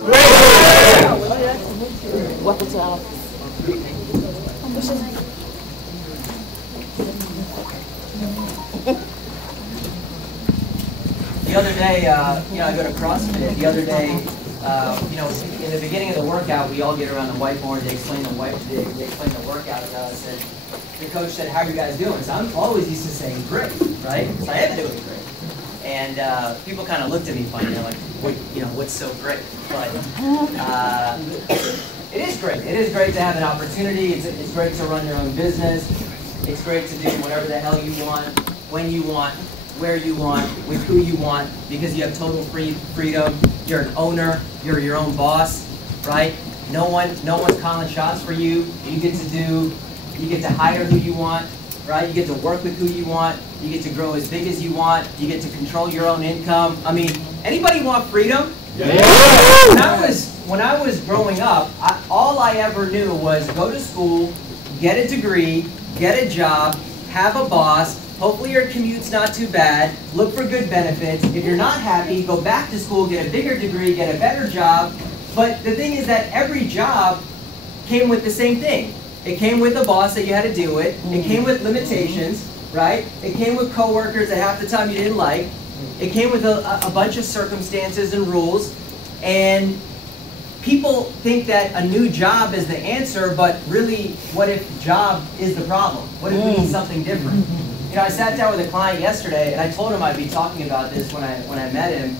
Welcome to our The other day, I go to CrossFit. The other day, in the beginning of the workout, we all get around the whiteboard. They explain the workout to us, and the coach said, "How are you guys doing?" So I'm always used to saying, "Great," right? So I am doing great. And people kind of looked at me funny. They're like, what's so great? But it is great. It is great to have an opportunity. It's great to run your own business. It's great to do whatever the hell you want, when you want, where you want, with who you want, because you have total freedom. You're an owner. You're your own boss, right? No one's calling shots for you. You get to hire who you want, right? You get to work with who you want. You get to grow as big as you want. You get to control your own income. I mean, anybody want freedom? Yeah. When I was growing up, all I ever knew was go to school, get a degree, get a job, have a boss. Hopefully your commute's not too bad. Look for good benefits. If you're not happy, go back to school, get a bigger degree, get a better job. But the thing is that every job came with the same thing. It came with a boss that you had to deal with. It came with limitations, right? It came with coworkers that half the time you didn't like. It came with a bunch of circumstances and rules. And people think that a new job is the answer, but really, what if job is the problem? What if we need something different? I sat down with a client yesterday, and I told him I'd be talking about this when I met him.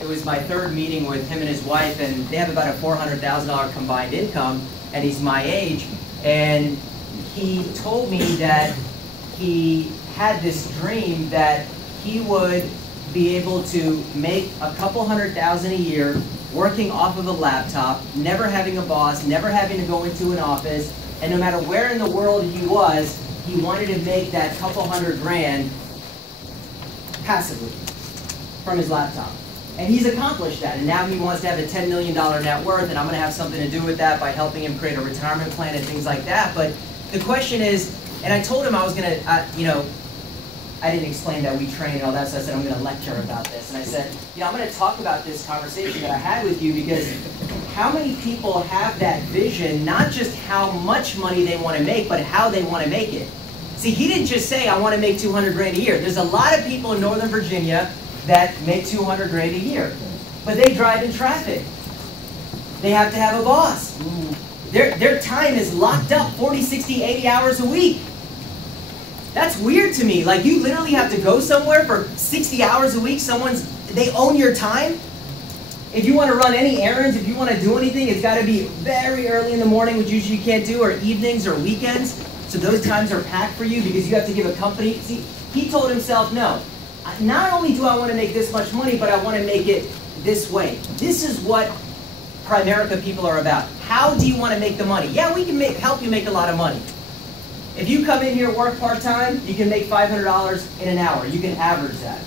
It was my third meeting with him and his wife, and they have about a $400,000 combined income, and he's my age. And he told me that he had this dream that he would be able to make a couple $100,000 a year working off of a laptop, never having a boss, never having to go into an office, and no matter where in the world he was, he wanted to make that couple $100,000 passively from his laptop. And he's accomplished that, and now he wants to have a $10 million net worth, and I'm going to have something to do with that by helping him create a retirement plan and things like that. But the question is, and I told him I was going to, I didn't explain that we train and all that, so I said I'm going to lecture about this. And I said, I'm going to talk about this conversation that I had with you, because how many people have that vision, not just how much money they want to make, but how they want to make it? See, he didn't just say, I want to make $200,000 a year. There's a lot of people in Northern Virginia that make $200,000 a year, but they drive in traffic. They have to have a boss. Their time is locked up 40, 60, 80 hours a week. That's weird to me. Like, you literally have to go somewhere for 60 hours a week. They own your time. If you want to run any errands, if you want to do anything, it's got to be very early in the morning, which usually you can't do, or evenings or weekends. So those times are packed for you because you have to give a company. See, he told himself, no, not only do I want to make this much money, but I want to make it this way. This is what Primerica people are about. How do you want to make the money? Yeah, we can help you make a lot of money. If you come in here, work part-time, you can make $500 in an hour. You can average that.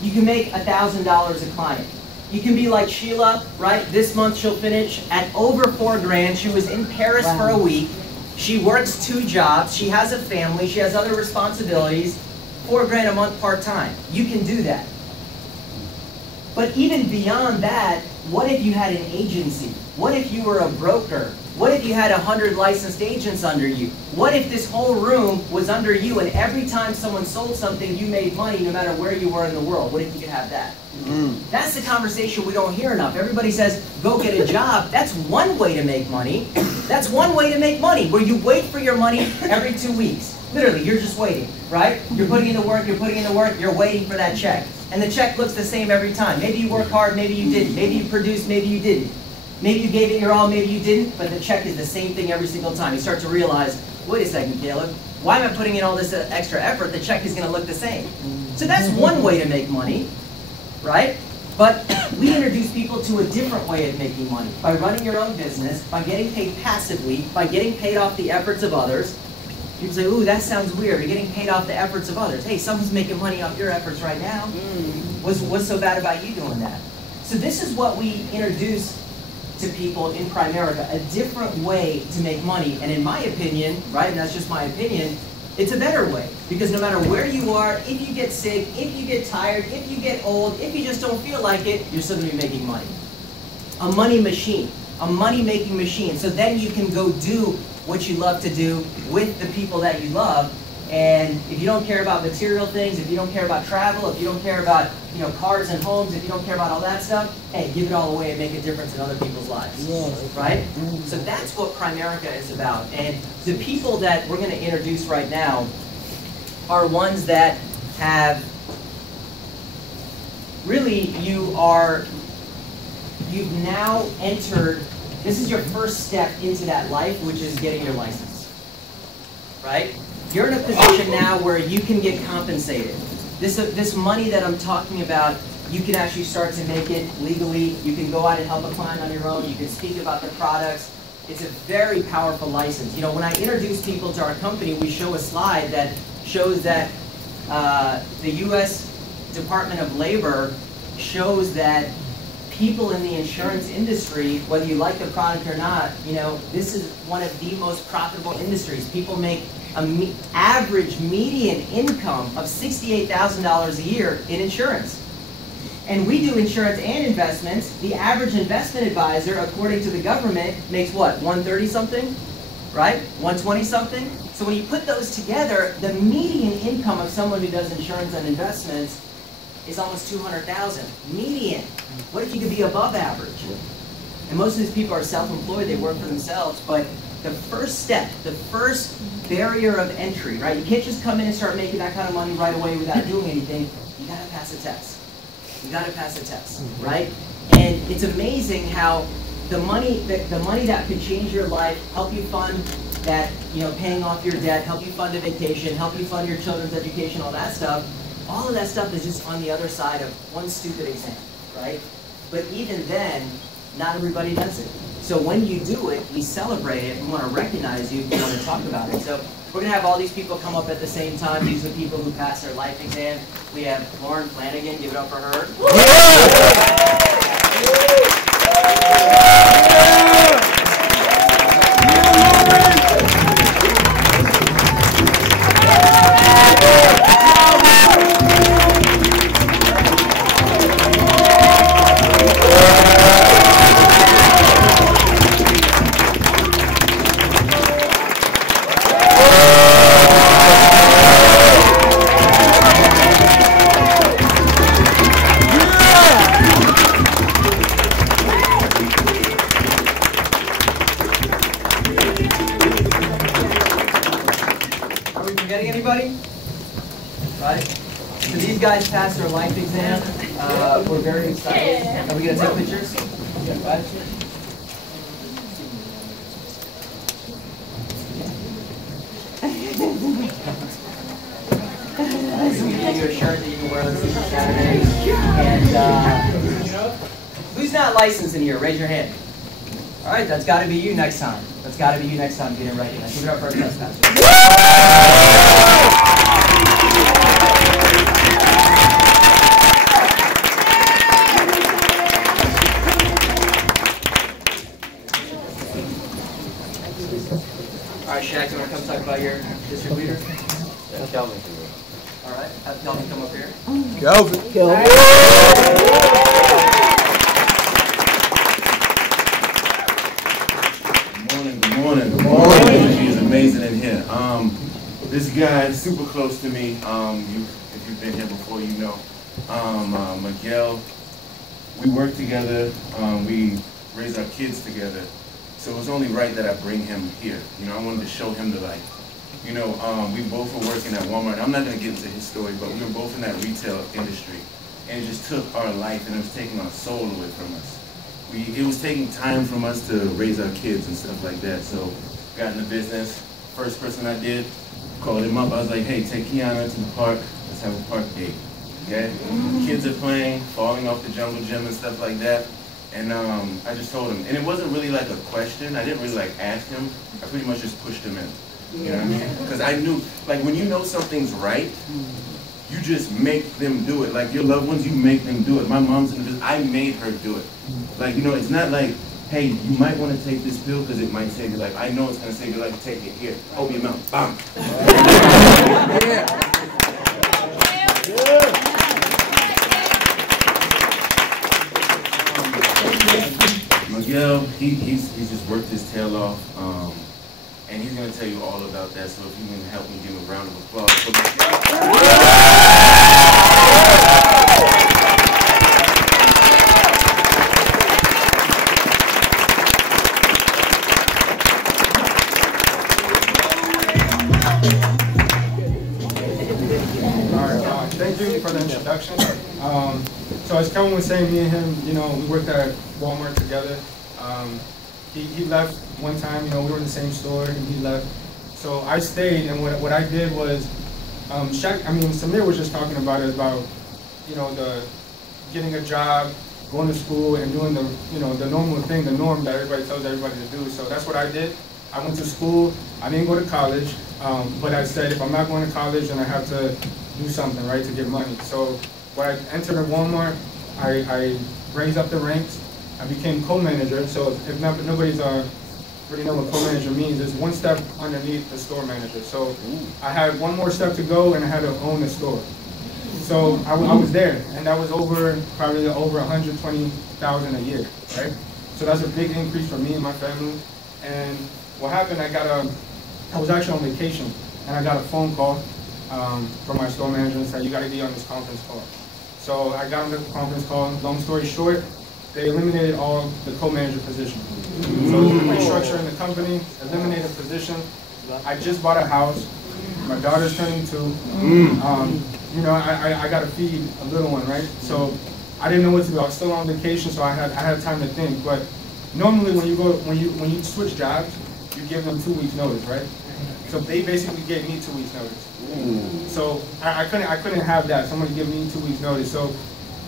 You can make $1,000 a client. You can be like Sheila, right? This month she'll finish at over $4,000. She was in Paris for a week. She works 2 jobs. She has a family. She has other responsibilities. $4,000 a month part-time. You can do that. But even beyond that, what if you had an agency? What if you were a broker? What if you had 100 licensed agents under you? What if this whole room was under you, and every time someone sold something, you made money no matter where you were in the world? What if you could have that? That's the conversation we don't hear enough. Everybody says, go get a job. That's one way to make money. That's one way to make money, where you wait for your money every 2 weeks. Literally, you're just waiting, right? You're putting in the work, you're waiting for that check. And the check looks the same every time. Maybe you worked hard, maybe you didn't. Maybe you produced, maybe you didn't. Maybe you gave it your all, maybe you didn't, but the check is the same thing every single time. You start to realize, wait a second, Caleb, why am I putting in all this extra effort? The check is going to look the same. So that's one way to make money, right? But we introduce people to a different way of making money, by running your own business, by getting paid passively, by getting paid off the efforts of others. People say, ooh, that sounds weird. You're getting paid off the efforts of others. Hey, someone's making money off your efforts right now. What's so bad about you doing that? So this is what we introduce to people in Primerica, a different way to make money. And in my opinion, right, and that's just my opinion, it's a better way. Because no matter where you are, if you get sick, if you get tired, if you get old, if you just don't feel like it, you're still going to be making money. a money machine, a money-making machine. So then you can go do what you love to do with the people that you love. And if you don't care about material things, if you don't care about travel, if you don't care about cars and homes, if you don't care about all that stuff, hey, give it all away and make a difference in other people's lives, right? So that's what Primerica is about. And the people that we're going to introduce right now are ones that have really, you've now entered, this is your first step into that life, which is getting your license, right? You're in a position now where you can get compensated. This money that I'm talking about, you can actually start to make it legally. You can go out and help a client on your own. You can speak about the products. It's a very powerful license. When I introduce people to our company, we show a slide that shows that the U.S. Department of Labor shows that people in the insurance industry, whether you like the product or not, this is one of the most profitable industries. People make an average median income of $68,000 a year in insurance. And we do insurance and investments. The average investment advisor, according to the government, makes what, 130 something, right? 120 something? So when you put those together, the median income of someone who does insurance and investments is almost 200,000. Median. What if you could be above average? And most of these people are self-employed, they work for themselves, but the first step, the first barrier of entry, right? You can't just come in and start making that kind of money right away without doing anything. You gotta pass a test. You gotta pass a test, right? And it's amazing how the money that could change your life, help you fund that, paying off your debt, help you fund a vacation, help you fund your children's education, all that stuff is just on the other side of one stupid exam, right? But even then, not everybody does it. So when you do it, we celebrate it, we want to recognize you, we want to talk about it. So we're going to have all these people come up at the same time. These are the people who pass their life exam. We have Lauren Flanagan, give it up for her. Anybody? Right? So these guys passed their life exam. We're very excited. Are we going to take pictures? Right? So we give you a shirt that you can wear on Saturday. And who's not licensed in here? Raise your hand. All right, that's got to be you next time. That's got to be you next time getting recognized. Give it up for our test pastor. All right, Shaq, you want to come talk about your district leader? Yeah, Kelvin. All right, have Kelvin come up here. Kelvin. Good morning. She's amazing in here. This guy is super close to me. If you've been here before, you know. Miguel, we work together. We raise our kids together. So it's only right that I bring him here. I wanted to show him the light. We both were working at Walmart. I'm not going to get into his story, but we were both in that retail industry. And it just took our life, and it was taking our soul away from us. It was taking time from us to raise our kids and stuff like that. So got in the business. First person I did, called him up. I was like, hey, take Kiana to the park. Let's have a park date. Okay? Kids are playing, falling off the jungle gym and stuff like that. And I just told him. And it wasn't really like a question. I didn't really ask him. I pretty much just pushed him in. You know what I mean? Because I knew, when you know something's right, you just make them do it. Like your loved ones, you make them do it. My mom's in the business. I made her do it. It's not like, hey, you might want to take this pill because it might save your life. I know it's going to save your life. Take it here. Open your mouth. Bam. Miguel, he's just worked his tail off, and he's gonna tell you all about that. So if you can help me give him a round of applause for Miguel. Thank you for the introduction. So as Kevin was saying, me and him, you know, we worked at Walmart together. He left one time, you know, we were in the same store, and he left. So I stayed, and what I did was, Samir was just talking about it, about, you know, getting a job, going to school, and doing the, you know, the normal thing, the norm that everybody tells everybody to do. So that's what I did. I went to school. I didn't go to college, but I said, if I'm not going to college, then I have to do something, right, to get money. So when I entered at Walmart, I raised up the ranks. I became co-manager. So if nobody's really know what co-manager means, it's one step underneath the store manager. So I had one more step to go, and I had to own the store. So I was there, and that was probably over 120,000 a year, right? So that's a big increase for me and my family. And what happened, I was actually on vacation, and I got a phone call from my store manager and said, you got to be on this conference call. So I got on the conference call. Long story short, they eliminated all the co-manager positions. So restructuring the company, eliminated position. I just bought a house. My daughter's turning 2. You know, I got to feed a little one, right? So I didn't know what to do. I was still on vacation, so I had time to think. But normally when you switch jobs, you give them 2 weeks notice, right? So they basically gave me 2 weeks notice. So I couldn't have that. Somebody give me 2 weeks notice. So,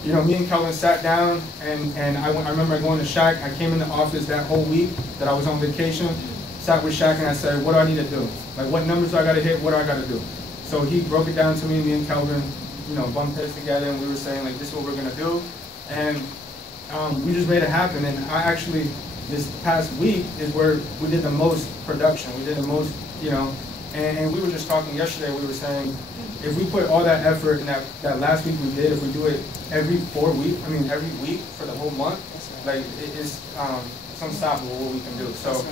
you know, me and Kelvin sat down, and I remember going to Shaq. I came in the office that whole week that I was on vacation, sat with Shaq, and I said, what do I need to do? Like, what numbers do I got to hit? What do I got to do? So he broke it down to me and Kelvin, you know, bumped heads together, and we were saying, like, this is what we're going to do. And we just made it happen. And I actually, this past week is where we did the most production. We did the most, you know, and we were just talking yesterday, we were saying, if we put all that effort in that last week we did, if we do it every every week for the whole month, like, it's unstoppable what we can do. So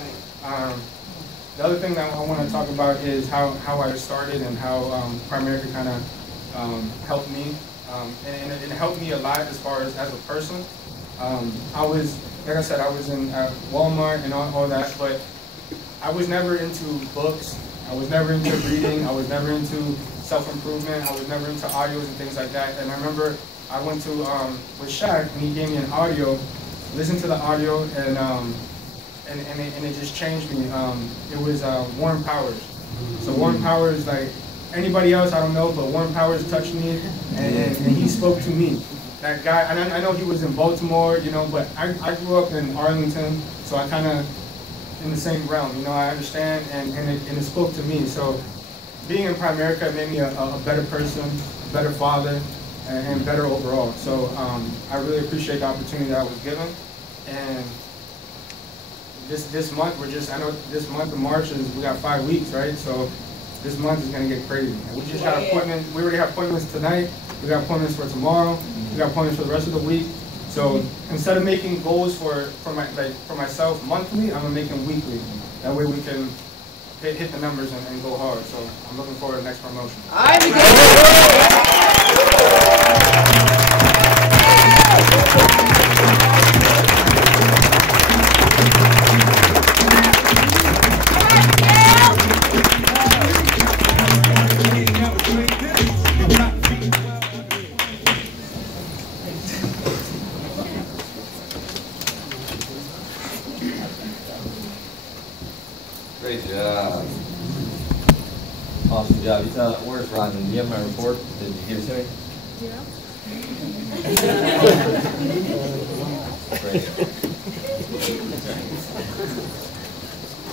the other thing that I want to talk about is how I started and how Primerica kind of helped me, and it helped me a lot as far as a person. I was, like I said, I was in Walmart and all that, but I was never into books. I was never into reading. I was never into self-improvement. I was never into audios and things like that. And I remember I went to with Shaq, and he gave me an audio. Listened to the audio, and it just changed me. It was Warren Powers. So Warren Powers, like anybody else, I don't know, but Warren Powers touched me, and he spoke to me. That guy, and I know he was in Baltimore, you know, but I grew up in Arlington, so I kind of in the same realm, you know, I understand, and it spoke to me. So being in Primerica made me a better person, a better father, and better overall. So I really appreciate the opportunity that I was given. And this month, I know this month of March we got 5 weeks, right? So this month is gonna get crazy. And we just got appointments, we already have appointments tonight, we got appointments for tomorrow, we got appointments for the rest of the week. So instead of making goals for myself monthly, I'm gonna make them weekly. That way we can hit the numbers and go hard. So I'm looking forward to the next promotion. Great job. Awesome job. Where's Rodney? Do you have my report? Did you give it to me? Great.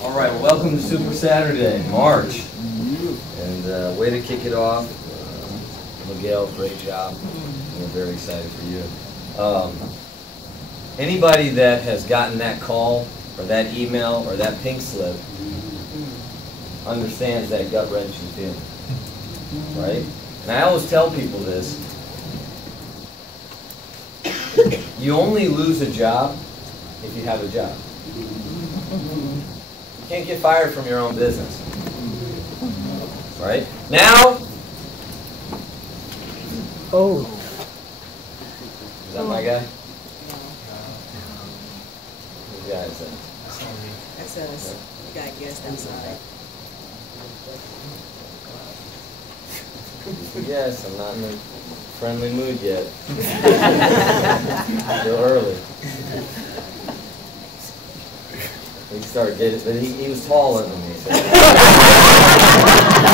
All right, well, welcome to Super Saturday, March. And way to kick it off. Miguel, great job. We're very excited for you. Anybody that has gotten that call or that email or that pink slip understands that gut-wrenching feeling, right? And I always tell people this. You only lose a job if you have a job. You can't get fired from your own business. Right? Now, is that my guy? Whose guy is that? That's us. You got guessed outside. Yes, I'm not in a friendly mood yet. Still early. We started getting, but he was taller than me. So.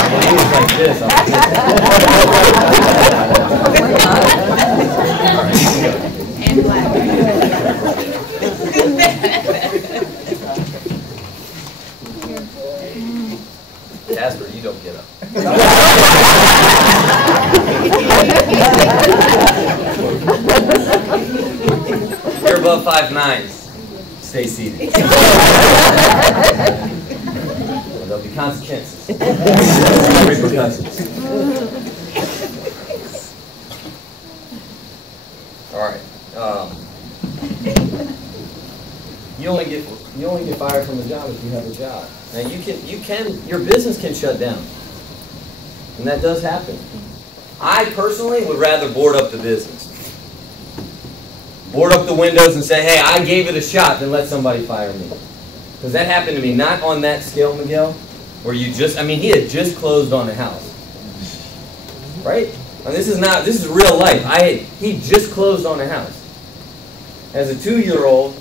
When he was like this, I was And black. Casper, you don't get up. You're above 5'9". Stay seated. There'll be consequences. Repercussions. All right. You only get fired from a job if you have a job. Now your business can shut down, and that does happen. I personally would rather board up the business. Board up the windows and say, hey, I gave it a shot, than let somebody fire me. Because that happened to me, not on that scale, Miguel, where he had just closed on a house. Right? And this is real life. He just closed on a house. As a 2-year-old,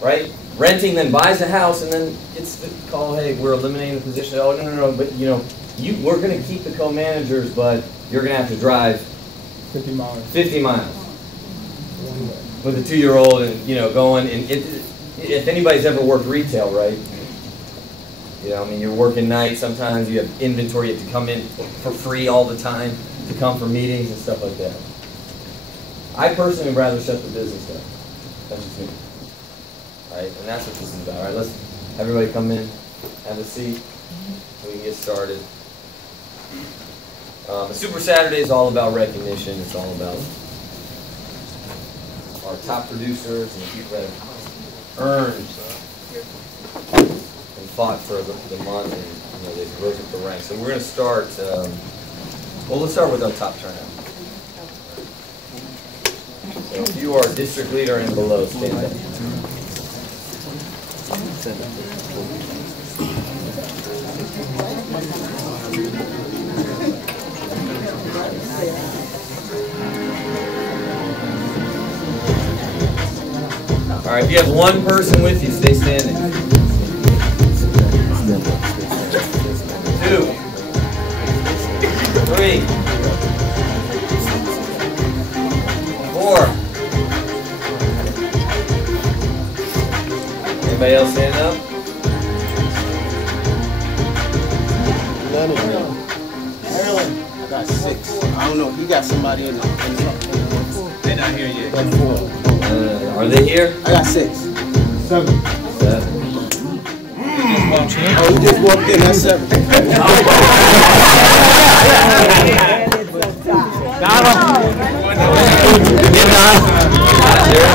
right, renting, then buys a house, and then gets the call, hey, we're eliminating the position. Oh, no, but we're going to keep the co-managers, but you're going to have to drive 50 miles. 50 miles. With a 2-year-old and, going, and if anybody's ever worked retail, right? You're working nights, sometimes you have inventory, you have to come in for free all the time to come for meetings and stuff like that. I personally would rather shut the business down. That's just me. All right, and that's what this is about. All right, let's everybody come in, have a seat, so we can get started. A Super Saturday is all about recognition. It's all about our top producers and the people that have earned and fought for the month, and they've rose up the ranks. So we're going to start. Let's start with our top turnout. So if you are district leader and below, stand up. All right, if you have one person with you, stay standing. 2, 3, 4. Anybody else stand up? Maryland, I got 6. I don't know. You got somebody in the They're not here yet. Got 4. Are they here? I got 6. 7. 7. Oh, you just walked in. That's 7. There's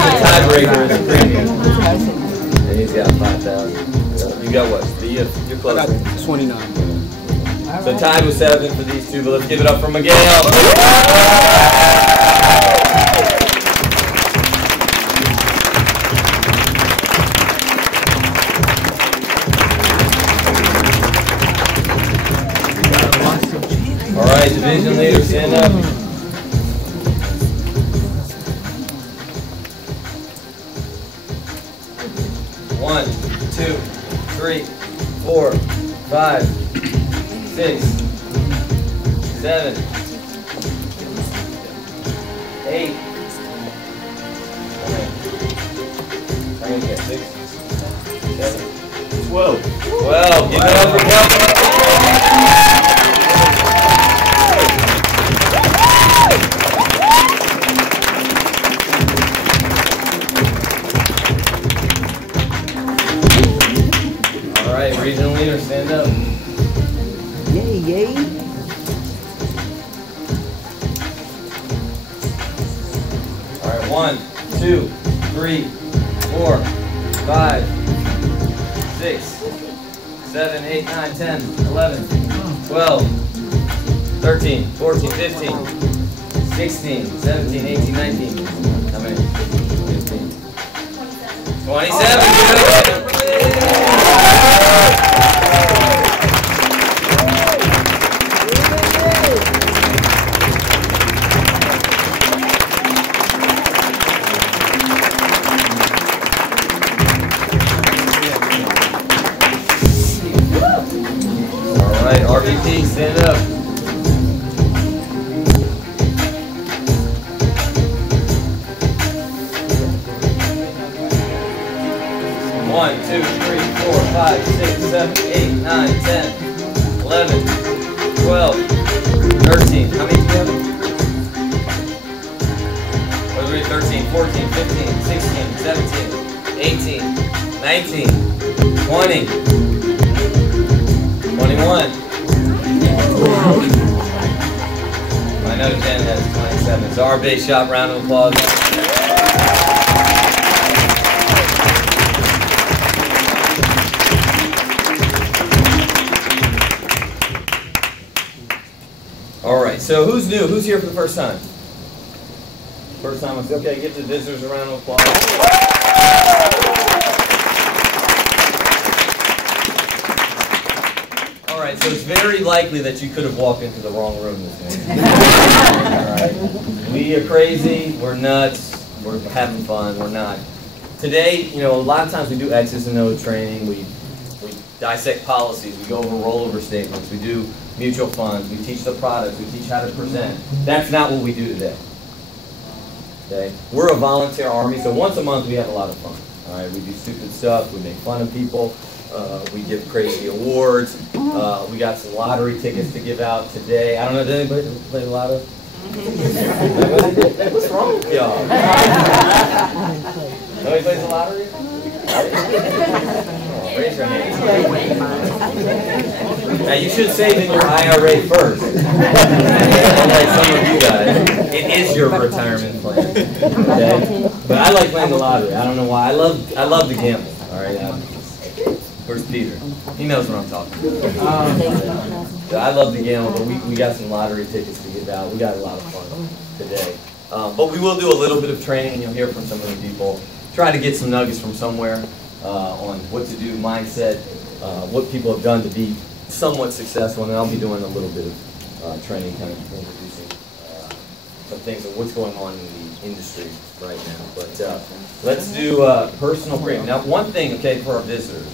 the tiebreaker. And he's got 5,000. You got what? You're close. I got 29. So tied with 7 for these two, but let's give it up for Miguel. All right, division leader, stand up. One, 2, 3, 4, 5, 6, 7, 8. How many get? 6, 7, 12. 12. Give it up for 12. All right, regional leader, stand up. Yay, yay. All right, 1, 2, 3, 4, 5, 6, 7, 8, 9, 10, 11, 12, 13, 14, 15, 16, 17, 18, 19. How many? 15. 27. All right, RVP, stand up. 1, 2, 3, 4, 5, 6, 7, 8, 9, 10, 11, 12, 13. How many do you have? 13, 14, 15, 16, 17, 18, 19, 20, 21. I know Jen has 27. It's our base shop. Round of applause. All right, so who's new? Who's here for the first time? First time, okay, give the visitors a round of applause. All right, so it's very likely that you could have walked into the wrong room this morning. All right, we are crazy, we're nuts, we're having fun, we're not. Today, you know, a lot of times we do X's and O's training, we dissect policies, we go over rollover statements, we do mutual funds, we teach the products, we teach how to present. That's not what we do today. Okay? We're a volunteer army, so once a month we have a lot of fun. All right, we do stupid stuff, we make fun of people, we give crazy awards, we got some lottery tickets to give out today. I don't know, did anybody play the lotto? What's wrong with y'all? Nobody plays the lottery? Oh, raise your hand. Now you should save in your IRA first. Like some of you guys, it is your retirement plan. Okay? But I like playing the lottery. I don't know why. I love to gamble. All right. Where's Peter? He knows what I'm talking about. So I love to gamble, but we got some lottery tickets to give out. We got a lot of fun today. But we will do a little bit of training, and you'll hear from some of the people. Try to get some nuggets from somewhere on what to do, mindset, what people have done to be somewhat successful, and I'll be doing a little bit of training, kind of introducing some things of what's going on in the industry right now. But let's do personal branding. Now, one thing, okay, for our visitors,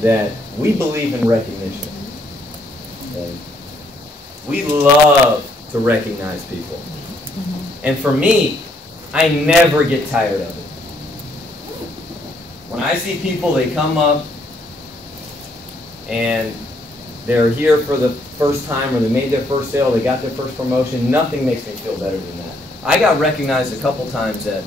that we believe in recognition. Okay? We love to recognize people. And for me, I never get tired of it. When I see people, they come up and they're here for the first time, or they made their first sale, they got their first promotion, nothing makes me feel better than that. I got recognized a couple times at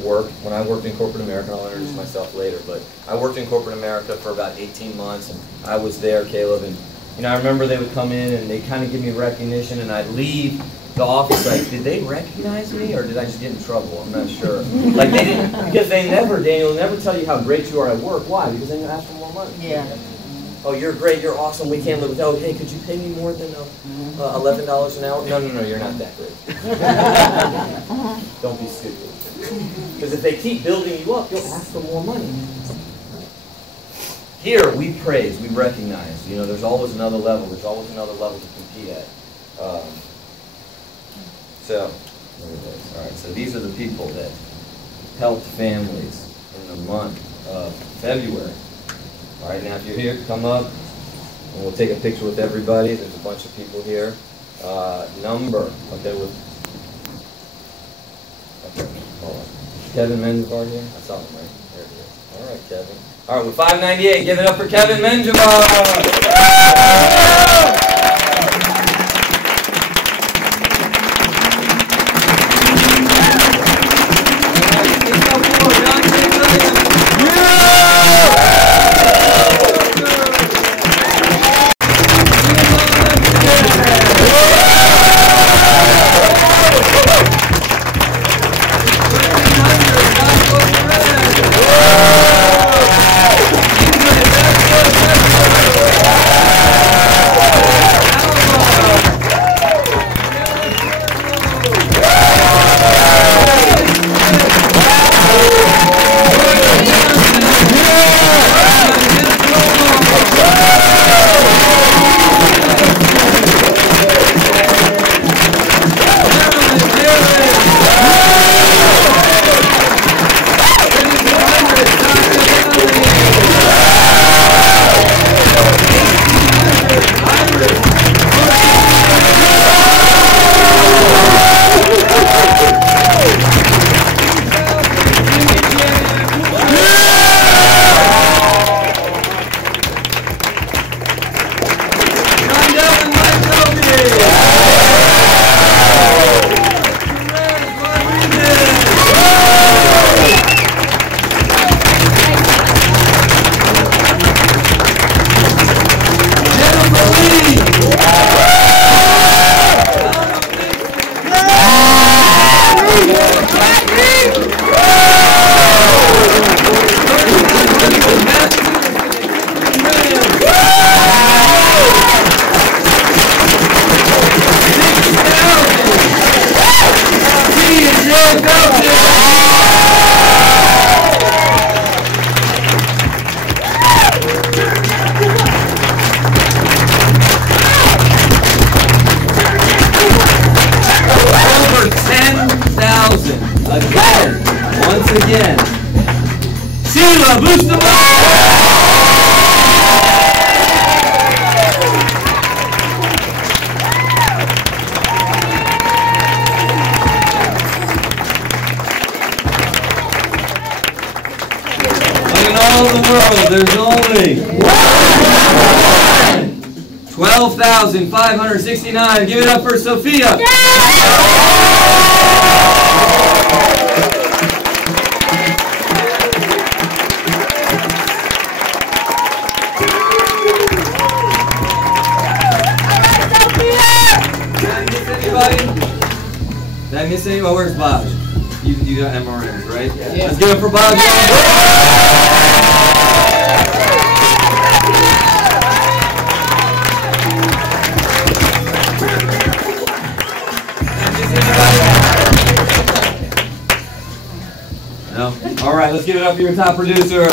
work when I worked in corporate America. I'll introduce myself later, but I worked in corporate America for about 18 months, and I was there, Caleb, and you know, I remember they would come in and they kind of give me recognition, and I'd leave the office like, did they recognize me, or did I just get in trouble? I'm not sure. Like they didn't, because they never, Daniel, never tell you how great you are at work. Why? Because then you ask for more money. Yeah. Oh, you're great, you're awesome, we can't live without. Okay, could you pay me more than $11 an hour? No, you're not that great. Don't be stupid. Because if they keep building you up, you'll ask for more money. Here, we praise, we recognize. You know, there's always another level. There's always another level to compete at. So, there it is. All right, so these are the people that helped families in the month of February. All right, now if you're here, come up, and we'll take a picture with everybody. There's a bunch of people here. Number, okay, with hold on. Kevin Menjivar here? I saw him, right? There it is. All right, Kevin. All right, with 598, give it up for Kevin Menjivar. once again, Sheila, boost them up! In all the world, there's only 12,569. Give it up for Sophia. Did I miss anybody? Where's Bob? You got MRNs, right? Yeah. Let's give it for Bob. No? All right, let's give it up for your top producer.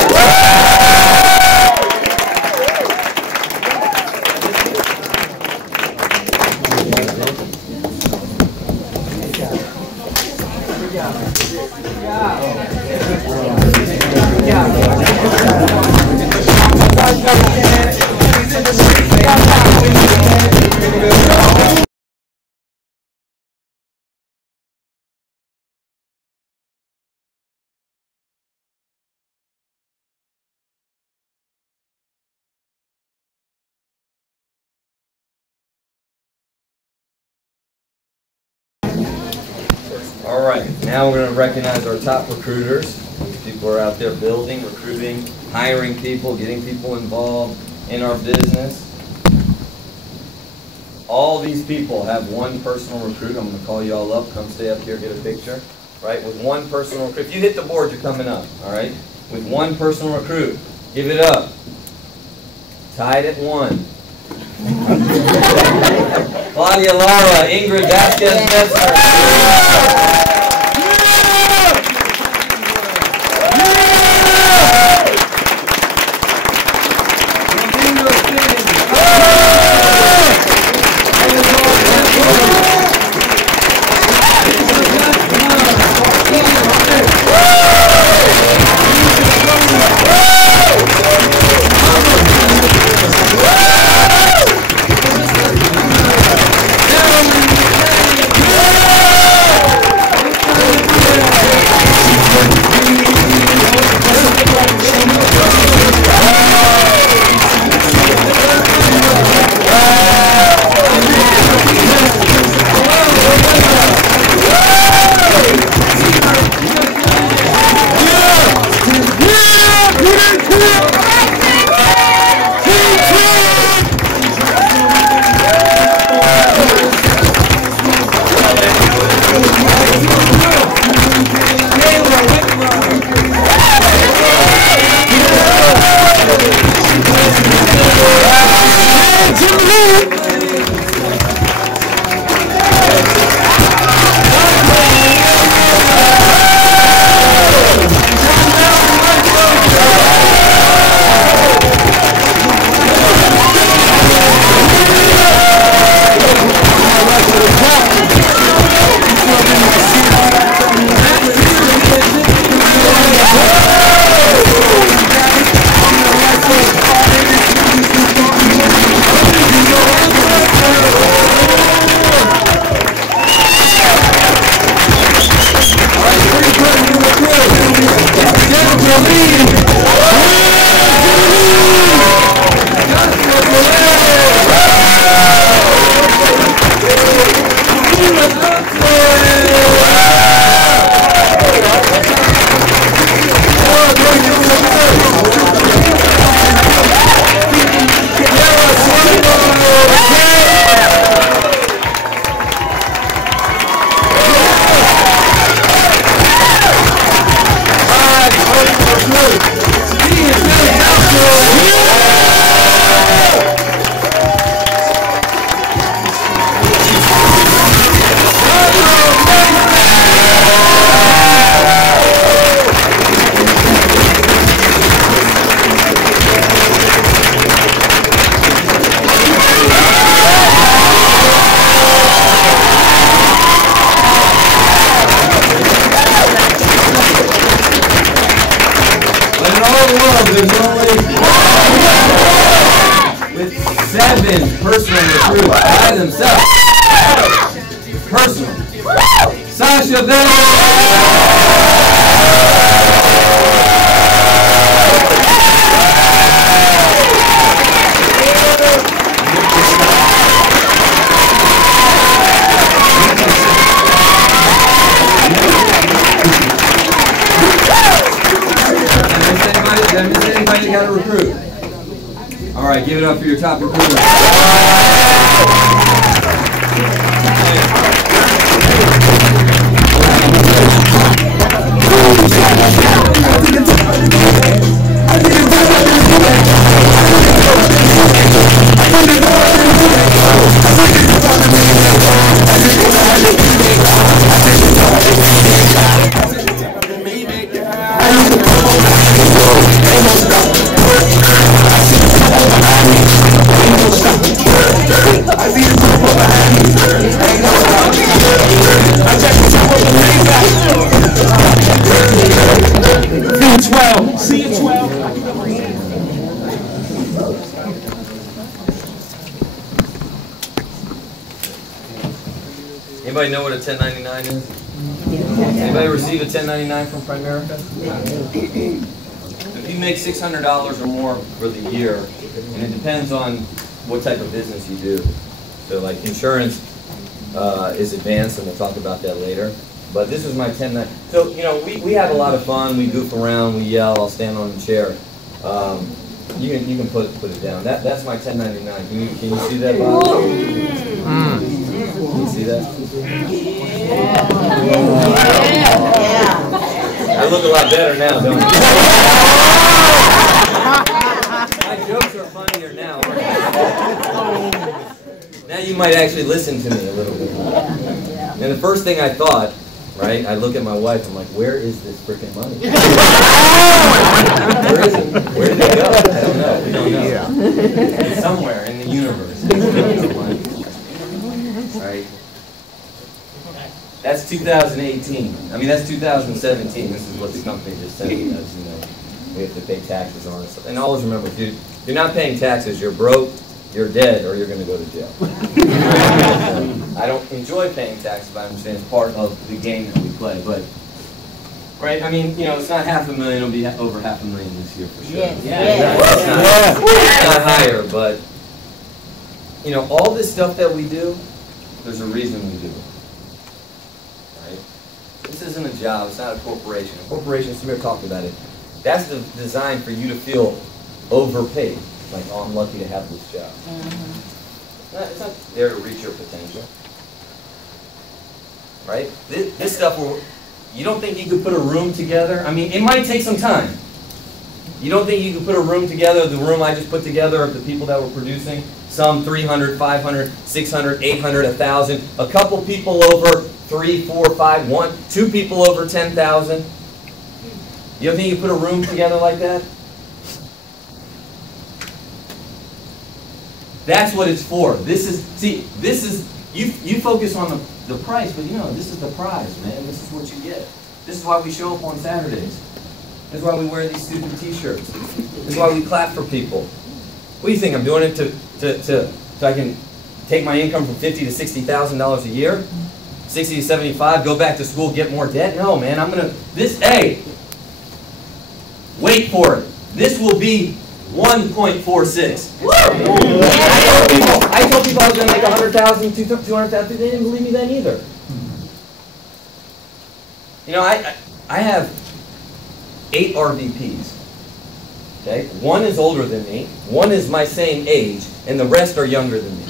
All right, now we're going to recognize our top recruiters. These people are out there building, recruiting, hiring people, getting people involved in our business. All these people have one personal recruit. I'm going to call you all up. Come stay up here, get a picture. Right, with one personal recruit. If you hit the board, you're coming up. All right, with one personal recruit. Give it up. Tied at 1. Claudia Lara, Ingrid Vasquez-Metzger. there's only with 7 personal recruits by themselves. Personal. Sasha Anybody got a recruit? All right, give it up for your top recruiter. Anybody know what a 1099 is? Anybody receive a 1099 from Primerica? If you make $600 or more for the year, and it depends on what type of business you do. So like insurance is advanced, and we'll talk about that later. But this is my 1099. So, you know, we have a lot of fun. We goof around. We yell. I'll stand on the chair. You can put it down. That's my 1099. Can you see that, Bob? Can you see that? Yeah. I look a lot better now, don't I? My jokes are funnier now. Now you might actually listen to me a little bit more. And the first thing I thought, right, I look at my wife, I'm like, where is this freaking money? Where is it? Where did it go? I don't know. We don't know. It's somewhere in the universe. Right? That's 2018. I mean, that's 2017. This is what the company just said. You know, we have to pay taxes on it. And always remember, if you're not paying taxes, you're broke, you're dead, or you're going to go to jail. I don't enjoy paying taxes, but I understand it's part of the game that we play. But right? I mean, you know, it's not $500,000. It'll be over $500,000 this year for sure. Yes. It's not higher, but you know, all this stuff that we do, there's a reason we do it. Right? This isn't a job. It's not a corporation. A corporation, Samir talked about it. That's designed for you to feel overpaid. Like, oh, I'm lucky to have this job. It's not there to reach your potential. Right? This stuff, you don't think you could put a room together? I mean, it might take some time. You don't think you could put a room together, the room I just put together of the people that were producing? Some 300, 500, 600, 800, 1,000. A couple people over 3, 4, 5, 1. 2 people over 10,000. You don't think you could put a room together like that? That's what it's for. You focus on the price, but you know, this is the prize, man. This is what you get. This is why we show up on Saturdays. This is why we wear these stupid t-shirts. This is why we clap for people. What do you think? I'm doing it so I can take my income from $50,000 to $60,000 a year? 60 to 75, go back to school, get more debt? No, man, hey, wait for it. This will be 1.46. I told people I was going to make 100,000, 200,000. They didn't believe me then either. You know, I have 8 RVPs. Okay, 1 is older than me, 1 is my same age, and the rest are younger than me.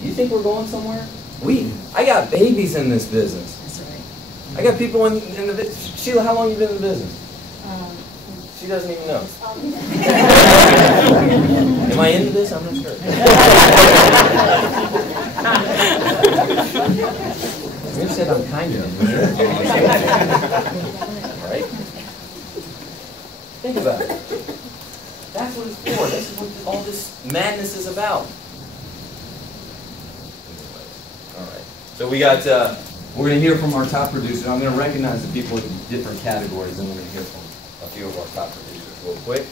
You think we're going somewhere? I got babies in this business. That's right. I got people in the business. Sheila, how long have you been in the business? She doesn't even know. Am I into this? I'm not sure. You said I'm kind of. Right? Think about it. That's what it's for. This is what all this madness is about. All right. So we got. We're going to hear from our top producers. I'm going to recognize the people in different categories, and we're going to hear from them. a few of our top producers real quick.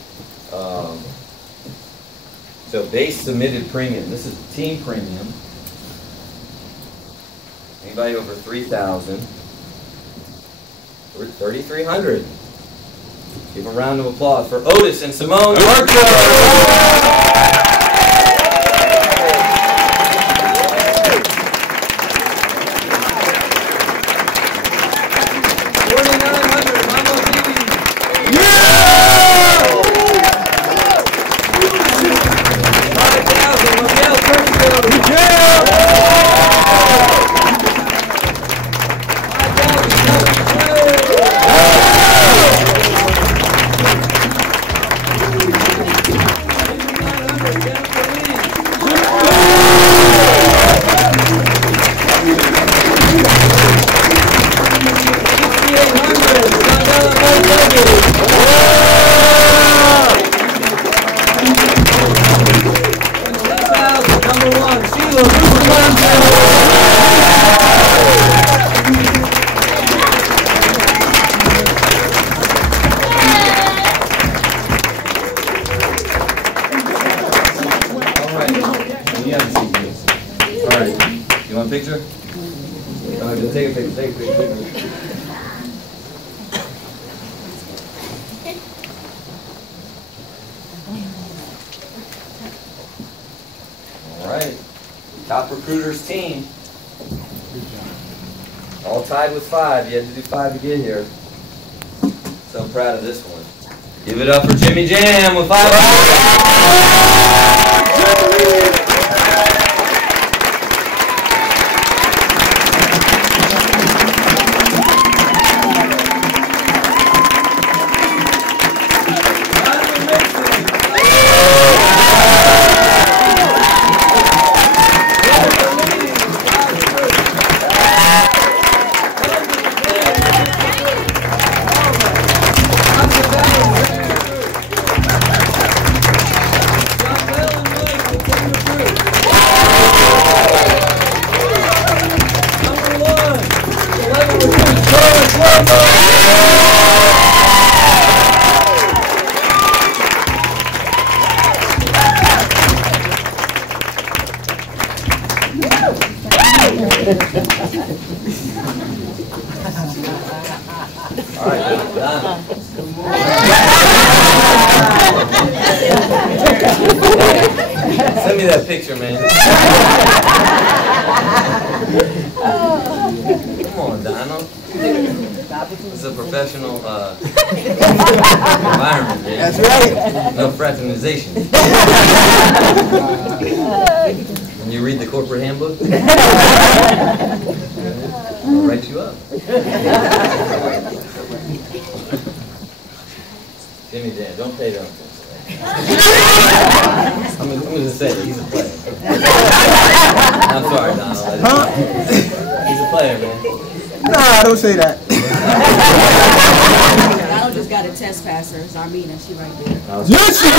So base submitted premium. This is team premium. Anybody over 3,000? 3,300. Give a round of applause for Otis and Simone Archer. Picture? Take a picture, take a picture. All right, top recruiters team. All tied with 5. You had to do 5 to get here. So proud of this one. Give it up for Jimmy Jam with 5. All right, done. Send me that picture, man. Come on, Donald. It's a professional environment, man. That's right. No fraternization. When you read the corporate handbook, it'll write you up. Jimmy Dan, don't pay them. I'm going to say it. He's a player. I'm sorry, Donald. He's a player, man. Nah, don't say that. Donald just got a test passer. It's Armina. She right there. Yes, she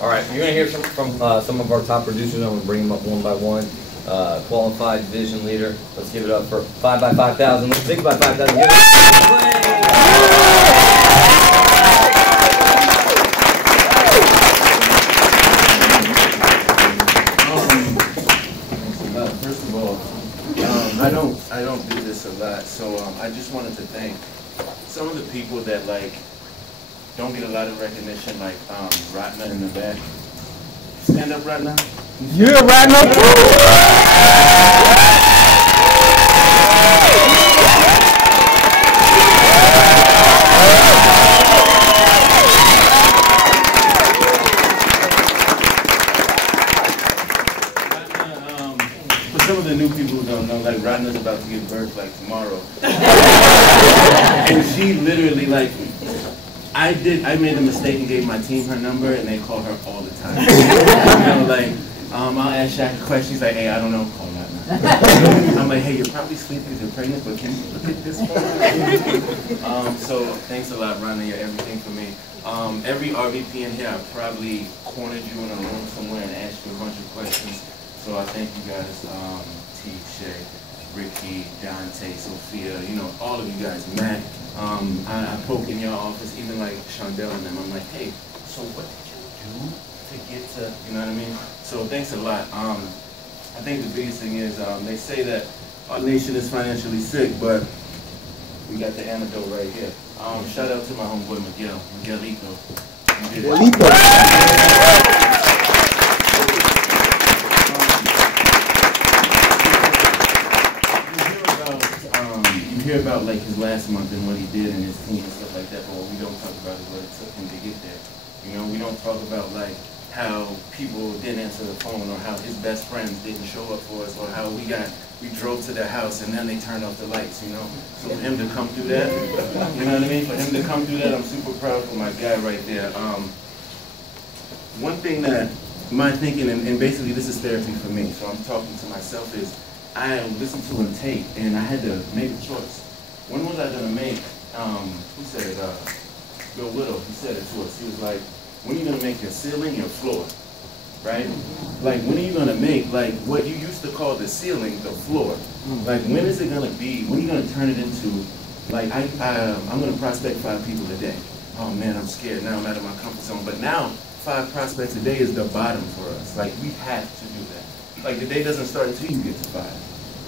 All right, you're going to hear from some of our top producers. I'm going to bring them up one by one. Qualified division leader. Let's give it up for 5 by 5,000. Let's 6 by 5,000. Give it First of all, I don't do this a lot, so I just wanted to thank some of the people that don't get a lot of recognition, like Ratna in the back. Stand up, Ratna. Yeah, Ratna. to give birth like tomorrow. And she literally like, I made a mistake and gave my team her number, and they call her all the time. You know, like, I'll ask Shaq a question, she's like, hey, I don't know, call that now. I'm like, hey, you're probably sleeping because you're pregnant, but can you look at this phone? So thanks a lot, Rhonda, you're everything for me. Every RVP in here, I probably cornered you in a room somewhere and asked you a bunch of questions. So I thank you guys, T, Shay, Ricky, Dante, Sophia, you know, all of you guys, Matt. I poke in your office, even like Shondell and them. I'm like, hey, so what did you do to get to, you know what I mean? So thanks a lot. I think the biggest thing is they say that our nation is financially sick, but we got the antidote right here. Shout out to my homeboy Miguelito. You hear about like his last month and what he did and his team and stuff like that, but what we don't talk about is what it took him to get there. You know, we don't talk about like how people didn't answer the phone, or how his best friends didn't show up for us, or how we drove to their house and then they turned off the lights, you know? So for him to come through that, you know what I mean? For him to come through that, I'm super proud for my guy right there. One thing that my thinking, and basically this is therapy for me, so I'm talking to myself, is I listened to a tape and I had to make a choice. When was I gonna make, who said it, Bill Whittle, he said it to us. He was like, when are you gonna make your ceiling your floor, right? Like, when are you gonna make, like, what you used to call the ceiling, the floor? Like, when is it gonna be, when are you gonna turn it into, like, I'm gonna prospect 5 people a day. Oh man, I'm scared, now I'm out of my comfort zone. But now, 5 prospects a day is the bottom for us. Like, we have to do that. Like, the day doesn't start until you get to 5.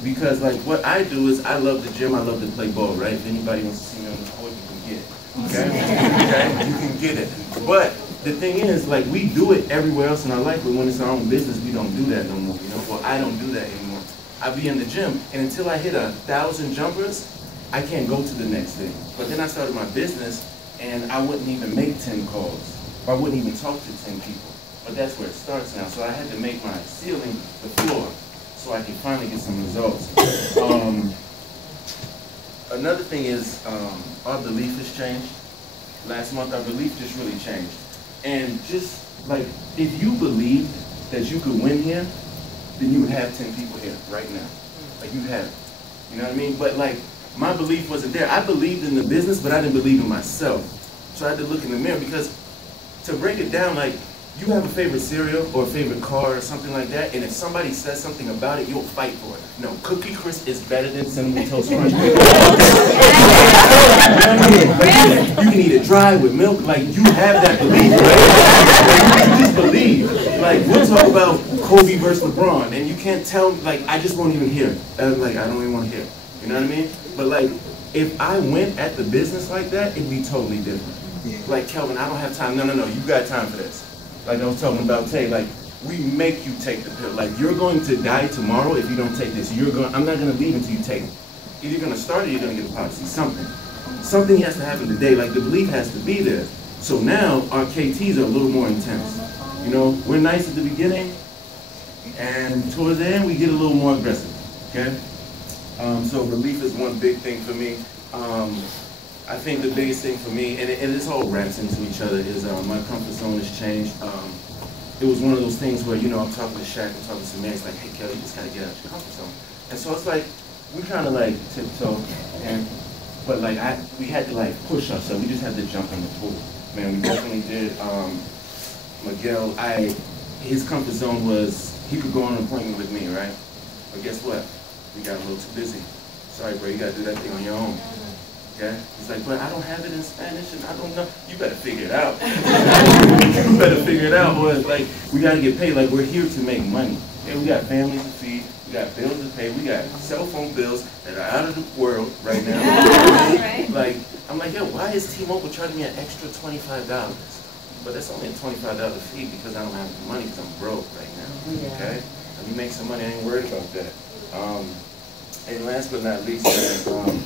Because, like, what I do is, I love the gym, I love to play ball, right? If anybody wants to see me on the court, you can get it. Okay? Okay? You can get it. But the thing is, like, we do it everywhere else in our life, but when it's our own business, we don't do that no more, you know? Well, I don't do that anymore. I be in the gym, and until I hit 1,000 jumpers, I can't go to the next thing. But then I started my business, and I wouldn't even make 10 calls. Or I wouldn't even talk to 10 people. But that's where it starts now. So I had to make my ceiling the floor, so I could finally get some results. Another thing is, our belief has changed. Last month, our belief just really changed. And just, like, if you believed that you could win here, then you would have 10 people here right now. Like, you'd have it. You know what I mean? But, like, my belief wasn't there. I believed in the business, but I didn't believe in myself. So I had to look in the mirror, because to break it down, like, you have a favorite cereal or a favorite car or something like that, and if somebody says something about it, you'll fight for it. No, Cookie Crisp is better than Cinnamon Toast Crunch. You can eat it dry with milk. Like, you have that belief, right? You just believe. Like, we'll talk about Kobe versus LeBron, and you can't tell, like, I just won't even hear it. Like, I don't even want to hear it. You know what I mean? But, like, if I went at the business like that, it'd be totally different. Like, Kelvin, I don't have time. No, you got time for this. Like I was talking about Tay, like, we make you take the pill. Like, you're going to die tomorrow if you don't take this. I'm not going to leave until you take it. Either you're going to start or you're going to get a policy. Something has to happen today. Like, the belief has to be there. So now our KTs are a little more intense. You know, we're nice at the beginning, and towards the end we get a little more aggressive. Okay? So belief is one big thing for me. I think the biggest thing for me, and this all wraps into each other, is my comfort zone has changed. It was one of those things where, you know, I'm talking to Shaq, I'm talking to Samir, it's like, hey, Kelly, you just gotta get out of your comfort zone. And so it's like, we kind of like tiptoe, but like, we had to like push ourselves. We just had to jump in the pool. Man, we definitely did. Miguel, his comfort zone was, he could go on an appointment with me, right? But guess what? We got a little too busy. Sorry, bro, you gotta do that thing on your own. Okay? He's like, but I don't have it in Spanish and I don't know. You better figure it out. You better figure it out, or like, we gotta get paid. Like, we're here to make money. Okay? We got families to feed, we got bills to pay, we got cell phone bills that are out of the world right now. Right. Like, I'm like, yo, why is T-Mobile charging me an extra $25? But that's only a $25 fee because I don't have the money because I'm broke right now. Okay? Let me make some money, I ain't worried about that. And last but not least, man,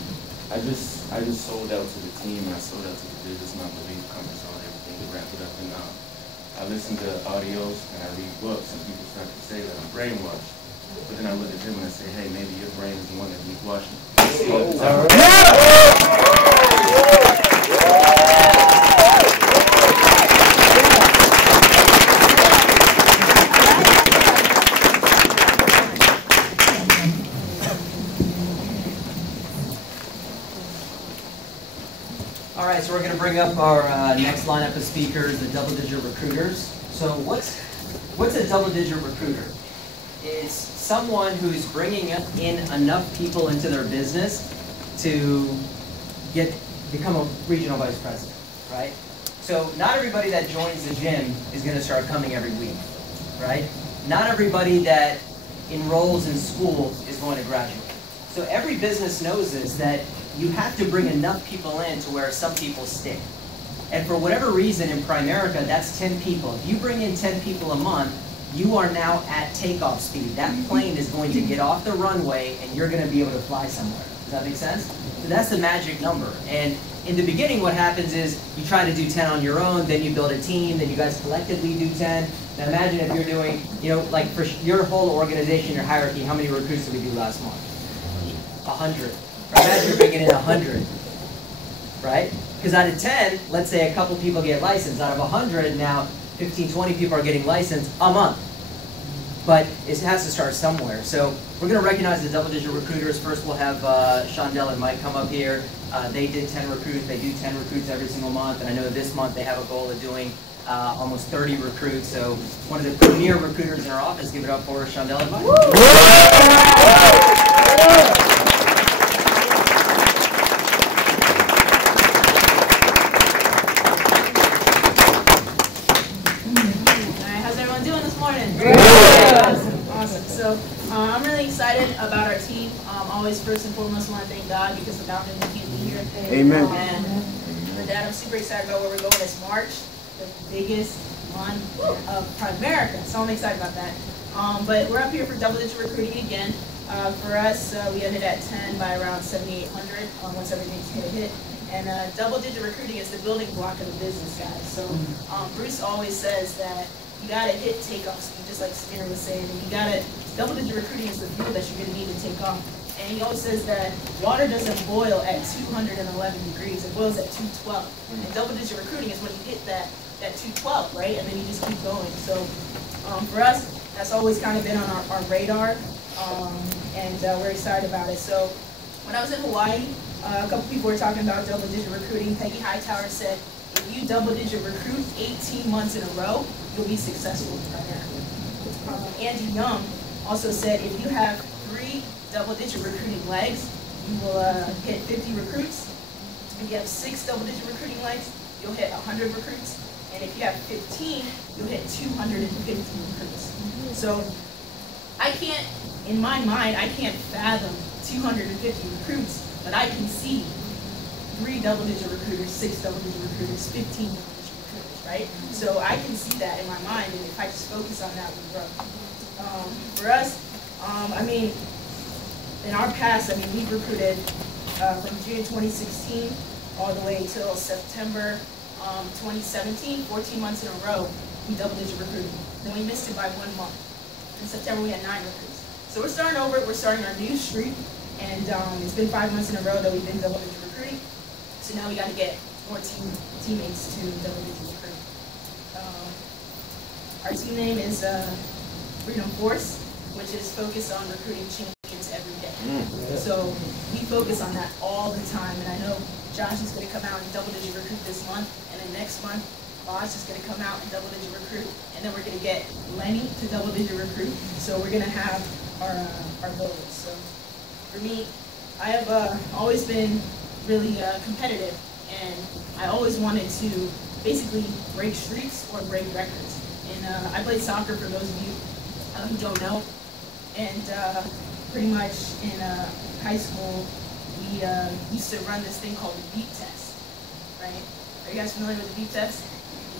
I just sold out to the team, I sold out to the business, my belief, comfort zone, everything to wrap it up. And I listen to audios and I read books, and people start to say that I'm brainwashed. But then I look at them and I say, hey, maybe your brain is the one that needs washing. All right, so we're going to bring up our next lineup of speakers, the double-digit recruiters. So what's a double-digit recruiter? It's someone who's bringing in enough people into their business to become a regional vice president, right? So not everybody that joins the gym is going to start coming every week, right? Not everybody that enrolls in school is going to graduate. So every business knows this, that you have to bring enough people in to where some people stick. And for whatever reason in Primerica, that's 10 people. If you bring in 10 people a month, you are now at takeoff speed. That plane is going to get off the runway and you're going to be able to fly somewhere. Does that make sense? So that's the magic number. And in the beginning, what happens is you try to do 10 on your own, then you build a team, then you guys collectively do 10. Now imagine if you're doing, like for your whole organization, your hierarchy, how many recruits did we do last month? 100. Imagine you're bringing in 100, right? Because out of 10, let's say a couple people get licensed. Out of 100, now 15, 20 people are getting licensed a month. But it has to start somewhere. So we're going to recognize the double-digit recruiters. First, we'll have Shondell and Mike come up here. They did 10 recruits. They do 10 recruits every single month. And I know this month they have a goal of doing almost 30 recruits. So one of the premier recruiters in our office, give it up for Shondell and Mike. Awesome. So I'm really excited about our team. Always first and foremost want to thank God, because without him we can't be here. Amen. And for that, I'm super excited about where we're going this March, the biggest month of Primerica. So I'm excited about that. But we're up here for double-digit recruiting again. For us, we ended at 10 by around 7,800 once everything's hit. And double-digit recruiting is the building block of the business, guys. So Bruce always says that you gotta hit takeoff speed, just like Skinner was saying, and you gotta, double-digit recruiting is the fuel that you're gonna need to take off. And he always says that water doesn't boil at 211 degrees, it boils at 212. And double-digit recruiting is when you hit that 212, right? And then you just keep going. So for us, that's always kind of been on our radar, and we're excited about it. So when I was in Hawaii, a couple people were talking about double-digit recruiting. Peggy Hightower said, if you double-digit recruit 18 months in a row, you'll be successful primarily. Andy Young also said, if you have 3 double-digit recruiting legs, you will hit 50 recruits. If you have 6 double-digit recruiting legs, you'll hit 100 recruits. And if you have 15, you'll hit 250 recruits. So I can't, in my mind, I can't fathom 250 recruits, but I can see 3 double-digit recruiters, 6 double-digit recruiters, 15 double-digit recruiters, right? So I can see that in my mind, and if I just focus on that, we grow. For us, I mean, in our past, I mean, we've recruited from June 2016 all the way till September 2017, 14 months in a row, we double-digit recruited. Then we missed it by 1 month. In September, we had 9 recruits. So we're starting over, we're starting our new streak, and it's been 5 months in a row that we've been double-digit recruiting. So now we got to get more teammates to double-digit recruit. Our team name is Freedom Force, which is focused on recruiting champions every day. So we focus on that all the time, and I know Josh is going to come out and double-digit recruit this month, and then next month, Bosch is going to come out and double-digit recruit, and then we're going to get Lenny to double-digit recruit. So we're going to have our goals. So for me, I have always been really competitive, and I always wanted to basically break streaks or break records. And I played soccer, for those of you who don't know, and pretty much in high school, we used to run this thing called the beep test, right? Are you guys familiar with the beep test?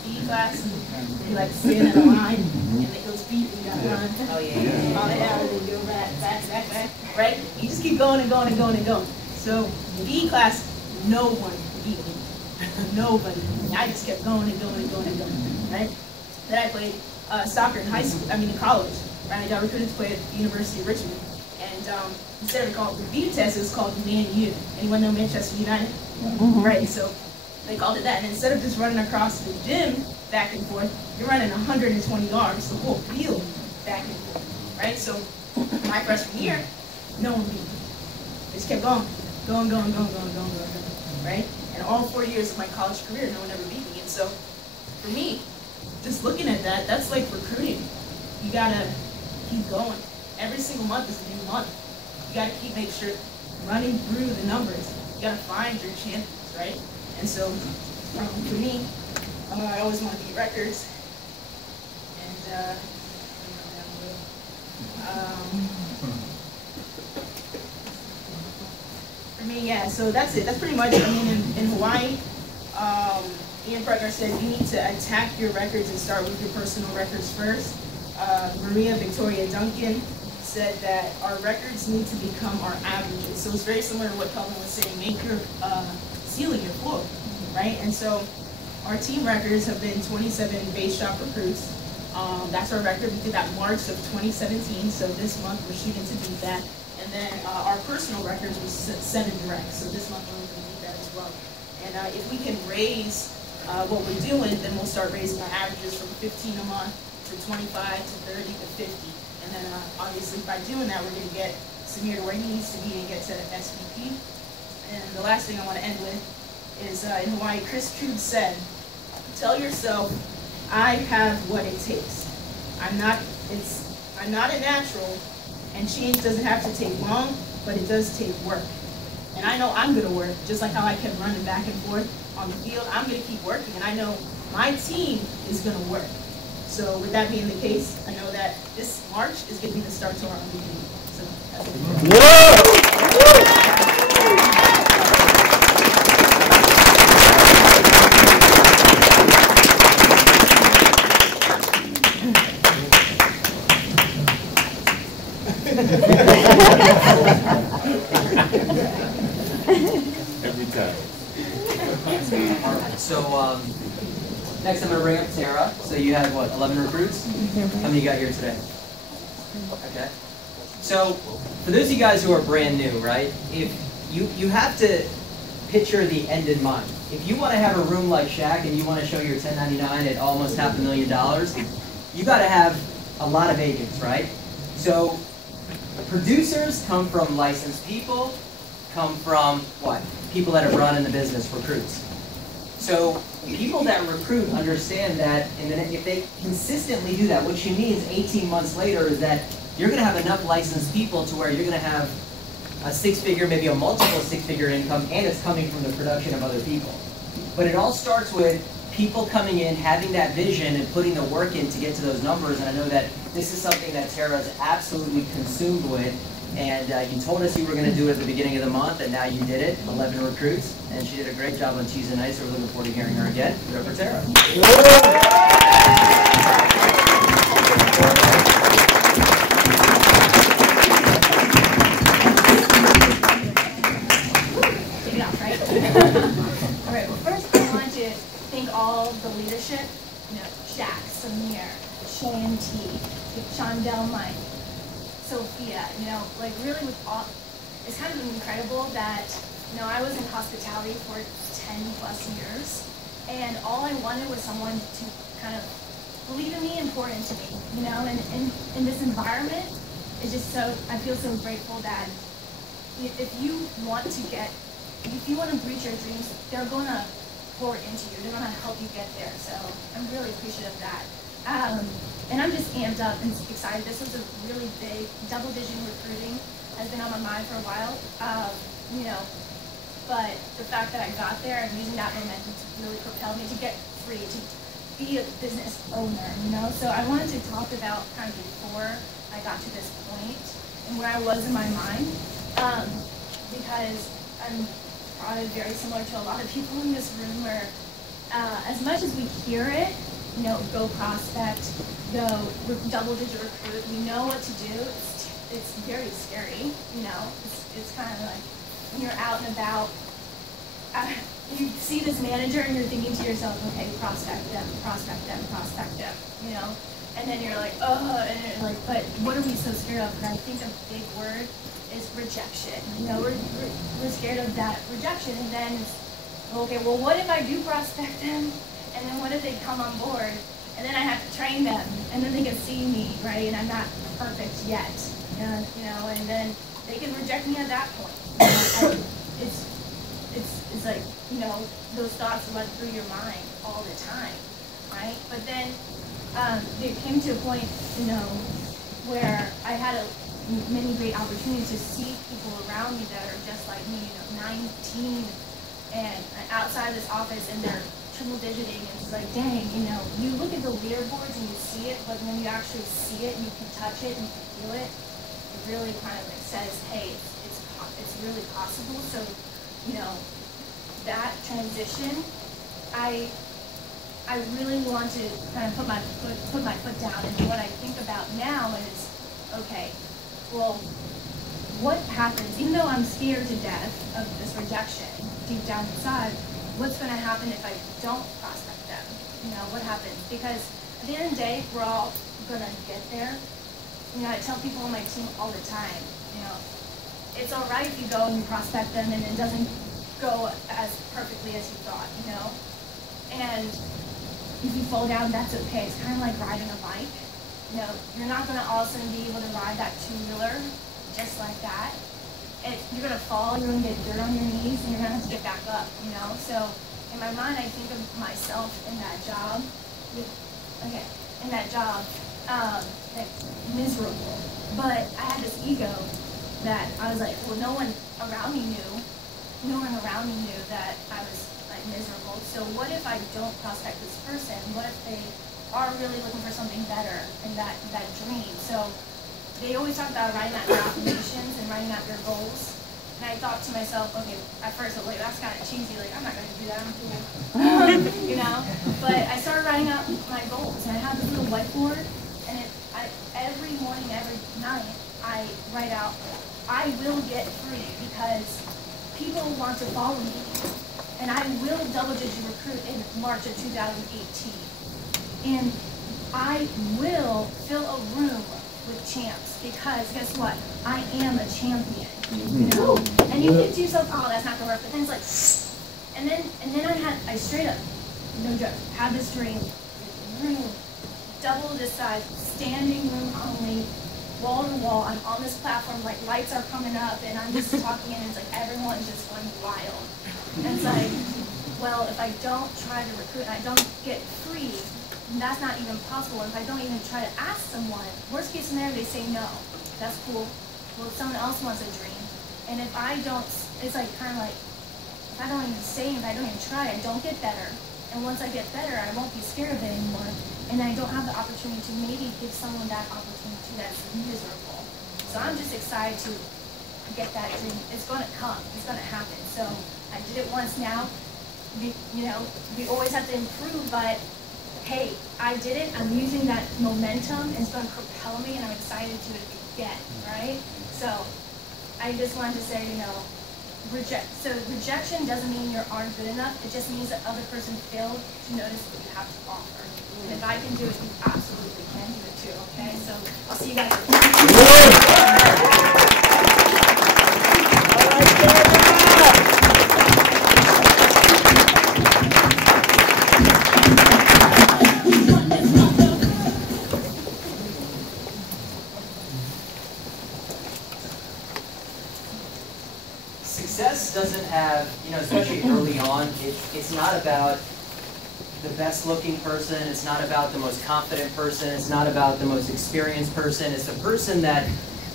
The PE class, you like stand in a line, and it goes beep, and you gotta run. Oh yeah. All that out, and then go back, right? You just keep going and going and going and going. So the PE class, no one beat me. Nobody. I just kept going and going and going and going, right? Then I played soccer in in college. right? I got recruited to play at the University of Richmond. And instead of called the B test, it was called Man U. Anyone know Manchester United? Right, so they called it that. And instead of just running across the gym back and forth, you're running 120 yards, the whole field back and forth, right? So my freshman year, no one beat me. They just kept going, right? And all 4 years of my college career, no one ever beat me. And so for me, just looking at that, that's like recruiting. You gotta keep going. Every single month is a new month. You gotta keep making sure running through the numbers. You gotta find your champions, right? And so for me, I always want to beat records. And for me, yeah, so that's it. That's pretty much, I mean, in Hawaii, Ian Pregner said you need to attack your records and start with your personal records first. Maria Victoria Duncan said that our records need to become our averages. So it's very similar to what Kelvin was saying, make your ceiling your floor, right? And so our team records have been 27 base shop recruits. That's our record. We did that March of 2017, so this month we're shooting to beat that. And then our personal records was 7 directs, so this month we're going to beat that as well. And if we can raise what we're doing, then we'll start raising our averages from 15 a month to 25 to 30 to 50. And then obviously by doing that, we're going to get Samir to where he needs to be and get to SVP. And the last thing I want to end with is in Hawaii, Chris Trube said, tell yourself, I have what it takes. I'm not a natural, and change doesn't have to take long, but it does take work. And I know I'm going to work, just like how I kept running back and forth on the field. I'm going to keep working, and I know my team is going to work. So with that being the case, I know that this March is going to be the start to our undefeated. So that's Every time. So next I'm going to bring up Tara. So you had, what, 11 recruits? How many you got here today? Okay. So for those of you guys who are brand new, right, if you have to picture the end in mind. If you want to have a room like Shaq and you want to show your 1099 at almost $500,000, you got to have a lot of agents, right? So producers come from licensed people, come from what? People that have run in the business, recruits. So people that recruit understand that, and then if they consistently do that, what she means 18 months later is that you're going to have enough licensed people to where you're going to have a six-figure, maybe a multiple six-figure income, and it's coming from the production of other people. But it all starts with people coming in, having that vision, and putting the work in to get to those numbers. And I know that this is something that Tara is absolutely consumed with. And you told us you were going to do it at the beginning of the month, and now you did it, 11 recruits. And she did a great job on Tuesday night, so we're looking forward to hearing her again. Go for Tara. Take it off, right? All right, well, first I want to thank all the leadership, Shaq, Samir, Shane T, Shondell, Mike, Sophia, like really with all, it's kind of incredible that, I was in hospitality for 10 plus years, and all I wanted was someone to kind of believe in me and pour into me, and in this environment, it's just so, I feel so grateful that if you want to reach your dreams, they're going to pour into you, they're going to help you get there, so I'm really appreciative of that. And I'm just amped up and excited. This was a really big, double-digit recruiting has been on my mind for a while, but the fact that I got there and using that momentum to really propel me to get free, to be a business owner, So I wanted to talk about kind of before I got to this point and where I was in my mind, because I'm probably very similar to a lot of people in this room where as much as we hear it, go prospect, go double-digit recruit, we know what to do. It's very scary, It's kind of like when you're out and about. you see this manager and you're thinking to yourself, okay, prospect them, you know? And then you're like, and you're like, but what are we so scared of? And I think a big word is rejection. You know, we're scared of that rejection, and then it's, okay, well, what if I do prospect them, and then what if they come on board, and then I have to train them, and then they can see me, right, and I'm not perfect yet, you know, and then they can reject me at that point. You know, it's like, you know, those thoughts run through your mind all the time, right? But then it came to a point, you know, where I had many great opportunities to see people around me that are just like me, you know, 19 and outside of this office, and they're triple digiting, and it's like, dang, you know, you look at the leaderboards and you see it, but when you actually see it and you can touch it and you can feel it, it really kind of like says, hey, it's really possible. So, you know, that transition, I really want to kind of put my foot down, and what I think about now is, okay, well, what happens, even though I'm scared to death of this rejection deep down inside, what's going to happen if I don't prospect them? You know, what happens? Because at the end of the day, we're all going to get there. You know, I tell people on my team all the time, you know, it's all right if you go and you prospect them and it doesn't go as perfectly as you thought, you know? And if you fall down, that's okay. It's kind of like riding a bike. You know, you're not going to all of a sudden be able to ride that two-wheeler just like that. You're going to fall, you're going to get dirt on your knees, and you're going to have to get back up, you know? So in my mind, I think of myself in that job, like miserable. But I had this ego that I was like, well, no one around me knew that I was like miserable. So what if I don't prospect this person? What if they are really looking for something better and that dream? So they always talk about writing out your affirmations and writing out your goals. And I thought to myself, okay, at first I was like, that's kind of cheesy, like, I'm not going to do that, I'm cool. You know? But I started writing out my goals, and I have this little whiteboard, and every morning, every night, I write out, I will get free because people want to follow me, and I will double-digit recruit in March of 2018. And I will fill a room with champs, because guess what? I am a champion, you know? And you think to yourself, oh, that's not gonna work, but then it's like, and then I straight up, no joke, had this dream, room, double this size, standing room only, wall to wall, I'm on this platform, like lights are coming up, and I'm just talking, and it's like everyone's just going wild. And it's like, well, if I don't try to recruit, and I don't get free, that's not even possible. If I don't even try to ask someone, worst case scenario, they say no. That's cool. Well, if someone else wants a dream, and if I don't, it's like kind of like, if I don't even say, if I don't even try, I don't get better. And once I get better, I won't be scared of it anymore. And I don't have the opportunity to maybe give someone that opportunity that's miserable. So I'm just excited to get that dream. It's going to come. It's going to happen. So I did it once now. You know, we always have to improve, but hey, I did it, I'm using that momentum, and it's going to propel me, and I'm excited to do it again, right? So, I just wanted to say, you know, rejection doesn't mean you aren't good enough, it just means that other person failed to notice what you have to offer. And if I can do it, you absolutely can do it too, okay? So, I'll see you guys. Success doesn't have, you know, especially early on, it's not about the best looking person, it's not about the most confident person, it's not about the most experienced person, it's the person that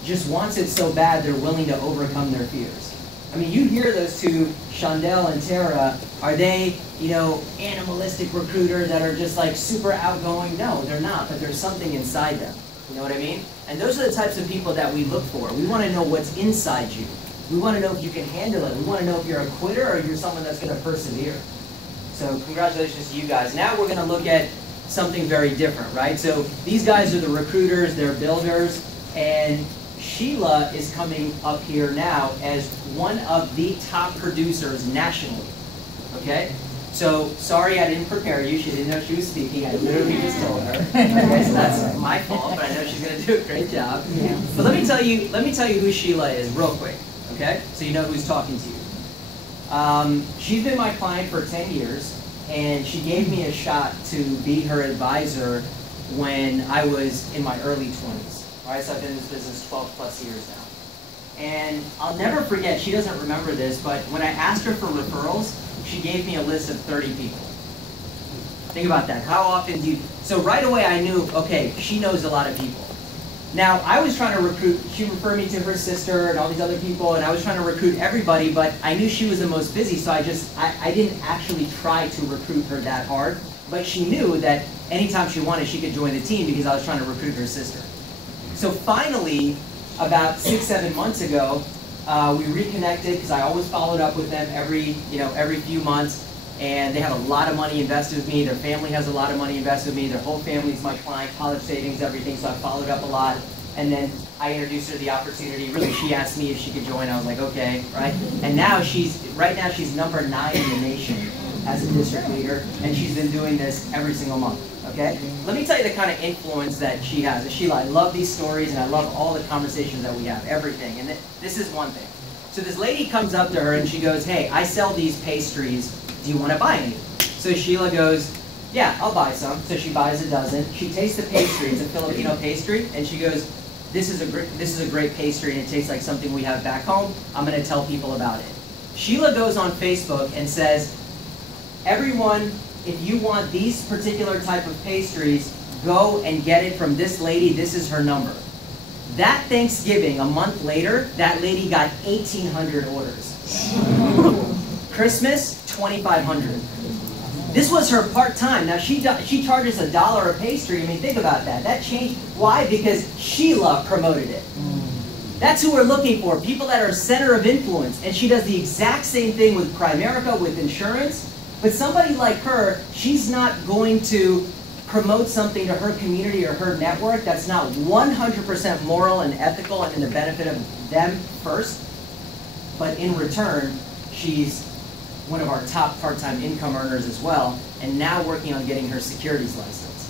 just wants it so bad they're willing to overcome their fears. I mean, you hear those two, Shondell and Tara, are they, you know, animalistic recruiters that are just like super outgoing? No, they're not, but there's something inside them. You know what I mean? And those are the types of people that we look for. We want to know what's inside you. We want to know if you can handle it. We want to know if you're a quitter or you're someone that's going to persevere. So congratulations to you guys. Now we're going to look at something very different, right? So these guys are the recruiters, they're builders, and Sheila is coming up here now as one of the top producers nationally. okay? So, sorry I didn't prepare you. She didn't know she was speaking. I literally just told her. Okay, so that's my fault, but I know she's gonna do a great job. But let me tell you who Sheila is real quick, okay? So you know who's talking to you. She's been my client for 10 years, and she gave me a shot to be her advisor when I was in my early 20s. All right, so I've been in this business 12 plus years now. And I'll never forget, she doesn't remember this, but when I asked her for referrals, she gave me a list of 30 people. Think about that. How often do you... So right away I knew, okay, she knows a lot of people. Now, I was trying to recruit, she referred me to her sister and all these other people, and I was trying to recruit everybody, but I knew she was the most busy, so I didn't actually try to recruit her that hard. But she knew that anytime she wanted, she could join the team because I was trying to recruit her sister. So finally, about 6-7 months ago, we reconnected because I always followed up with them every few months, and they have a lot of money invested with me. Their family has a lot of money invested with me. Their whole family is my client, college savings, everything. So I followed up a lot, and then I introduced her to the opportunity. Really, she asked me if she could join. I was like, okay, right? And now she's number 9 in the nation as a district leader, and she's been doing this every single month. Okay? Let me tell you the kind of influence that she has. Sheila, I love these stories, and I love all the conversations that we have, everything. And this is one thing. So this lady comes up to her, and she goes, hey, I sell these pastries. Do you want to buy any? So Sheila goes, yeah, I'll buy some. So she buys a dozen. She tastes the pastry. It's a Filipino pastry. And she goes, this is a great pastry, and it tastes like something we have back home. I'm going to tell people about it. Sheila goes on Facebook and says, everyone, if you want these particular type of pastries, go and get it from this lady. This is her number. That Thanksgiving, a month later, that lady got 1,800 orders. Christmas, 2,500. This was her part-time. Now, she charges $1 a pastry. I mean, think about that. That changed. Why? Because Sheila promoted it. That's who we're looking for, people that are center of influence. And she does the exact same thing with Primerica, with insurance. But somebody like her, she's not going to promote something to her community or her network that's not 100% moral and ethical and in the benefit of them first. But in return, she's one of our top part-time income earners as well, and now working on getting her securities license.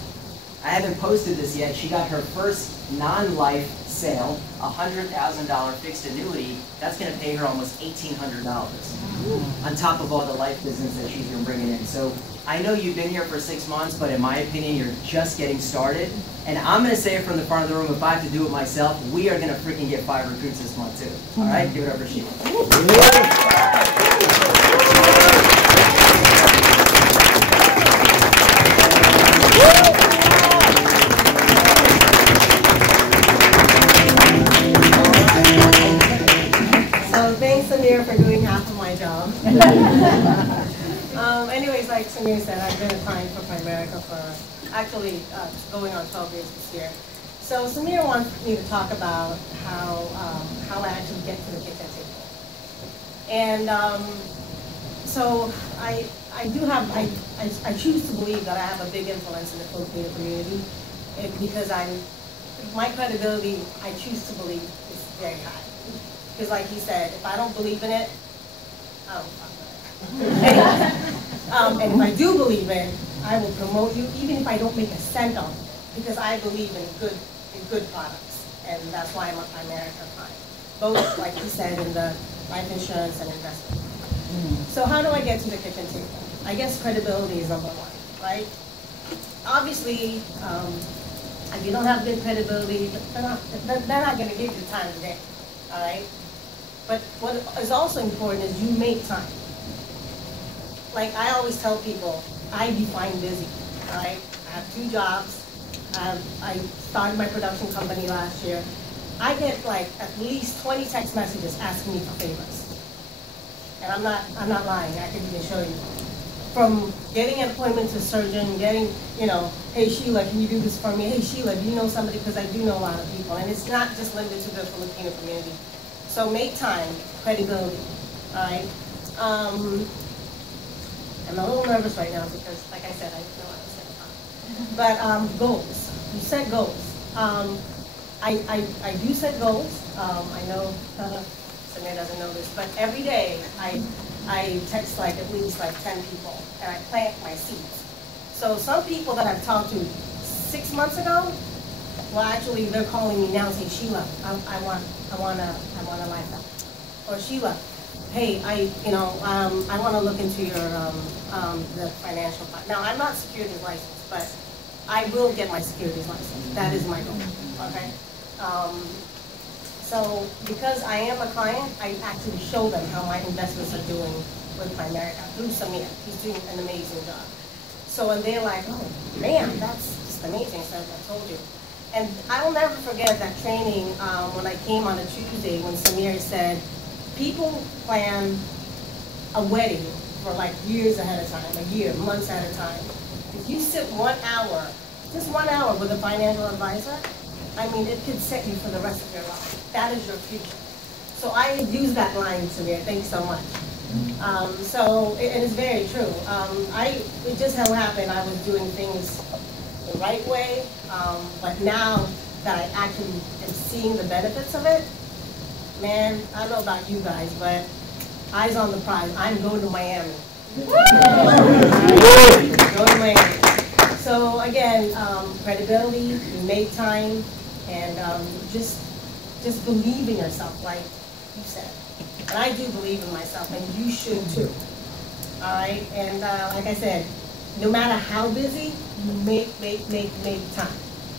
I haven't posted this yet. She got her first non-life sale, $100,000 fixed annuity. That's going to pay her almost $1,800 on top of all the life business that she's been bringing in. So I know you've been here for 6 months, but in my opinion, you're just getting started. And I'm going to say it from the front of the room, if I have to do it myself, we are going to freaking get 5 recruits this month too. All right? Give it up for Sheila. So thanks, Samir, for doing half of my job. Anyways, like Samir said, I've been a client for Primerica for actually going on 12 years this year. So Samir wants me to talk about how I actually get to the kitchen table. And so I choose to believe that I have a big influence in the Filipino community because my credibility, I choose to believe, is very high. Because like he said, if I don't believe in it, I don't talk about it. Anyway, and if I do believe in it, I will promote you, even if I don't make a cent on it, because I believe in good products, and that's why I'm a Primerica client. Both, like he said, in the life insurance and investment. So how do I get to the kitchen table? I guess credibility is number 1, right? Obviously, if you don't have good credibility, they're not going to give you time today, all right? But what is also important is you make time. Like I always tell people, I define busy, all right? I have 2 jobs. I started my production company last year. I get like at least 20 text messages asking me for favors. And I'm not lying, I can even show you. From getting an appointment to a surgeon, getting, hey Sheila, can you do this for me? Hey Sheila, do you know somebody? Because I do know a lot of people. And it's not just limited to the Filipino community. So make time, credibility, all right? I'm a little nervous right now because, like I said, I didn't know what I was saying. But goals, you set goals. I do set goals. I know Samir doesn't know this, but every day I I text like at least like 10 people, and I plant my seeds. So some people that I've talked to 6 months ago, well, actually they're calling me now and saying, Sheila, I want a lifestyle. Or Sheila, hey, I want to look into your the financial part. Now, I'm not securities licensed, but I will get my securities license. That is my goal. Okay. So because I am a client, I actually show them how my investments are doing with Primerica through Samir. He's doing an amazing job. So and they're like, oh man, that's just amazing. So I told you. And I will never forget that training when I came on a Tuesday when Samir said, people plan a wedding for like years ahead of time, a year, months at a time. If you sit 1 hour, just 1 hour with a financial advisor, I mean, it could set you for the rest of your life. That is your future. So I use that line, Samir. Thanks so much. And it's very true. It just so happened I was doing things the right way, but now that I actually am seeing the benefits of it, man, I don't know about you guys, but eyes on the prize. I'm going to Miami. Going to Miami. So again, credibility, you make time, and just believe in yourself, like you said. And I do believe in myself, and you should too. All right, and like I said, no matter how busy, you make time.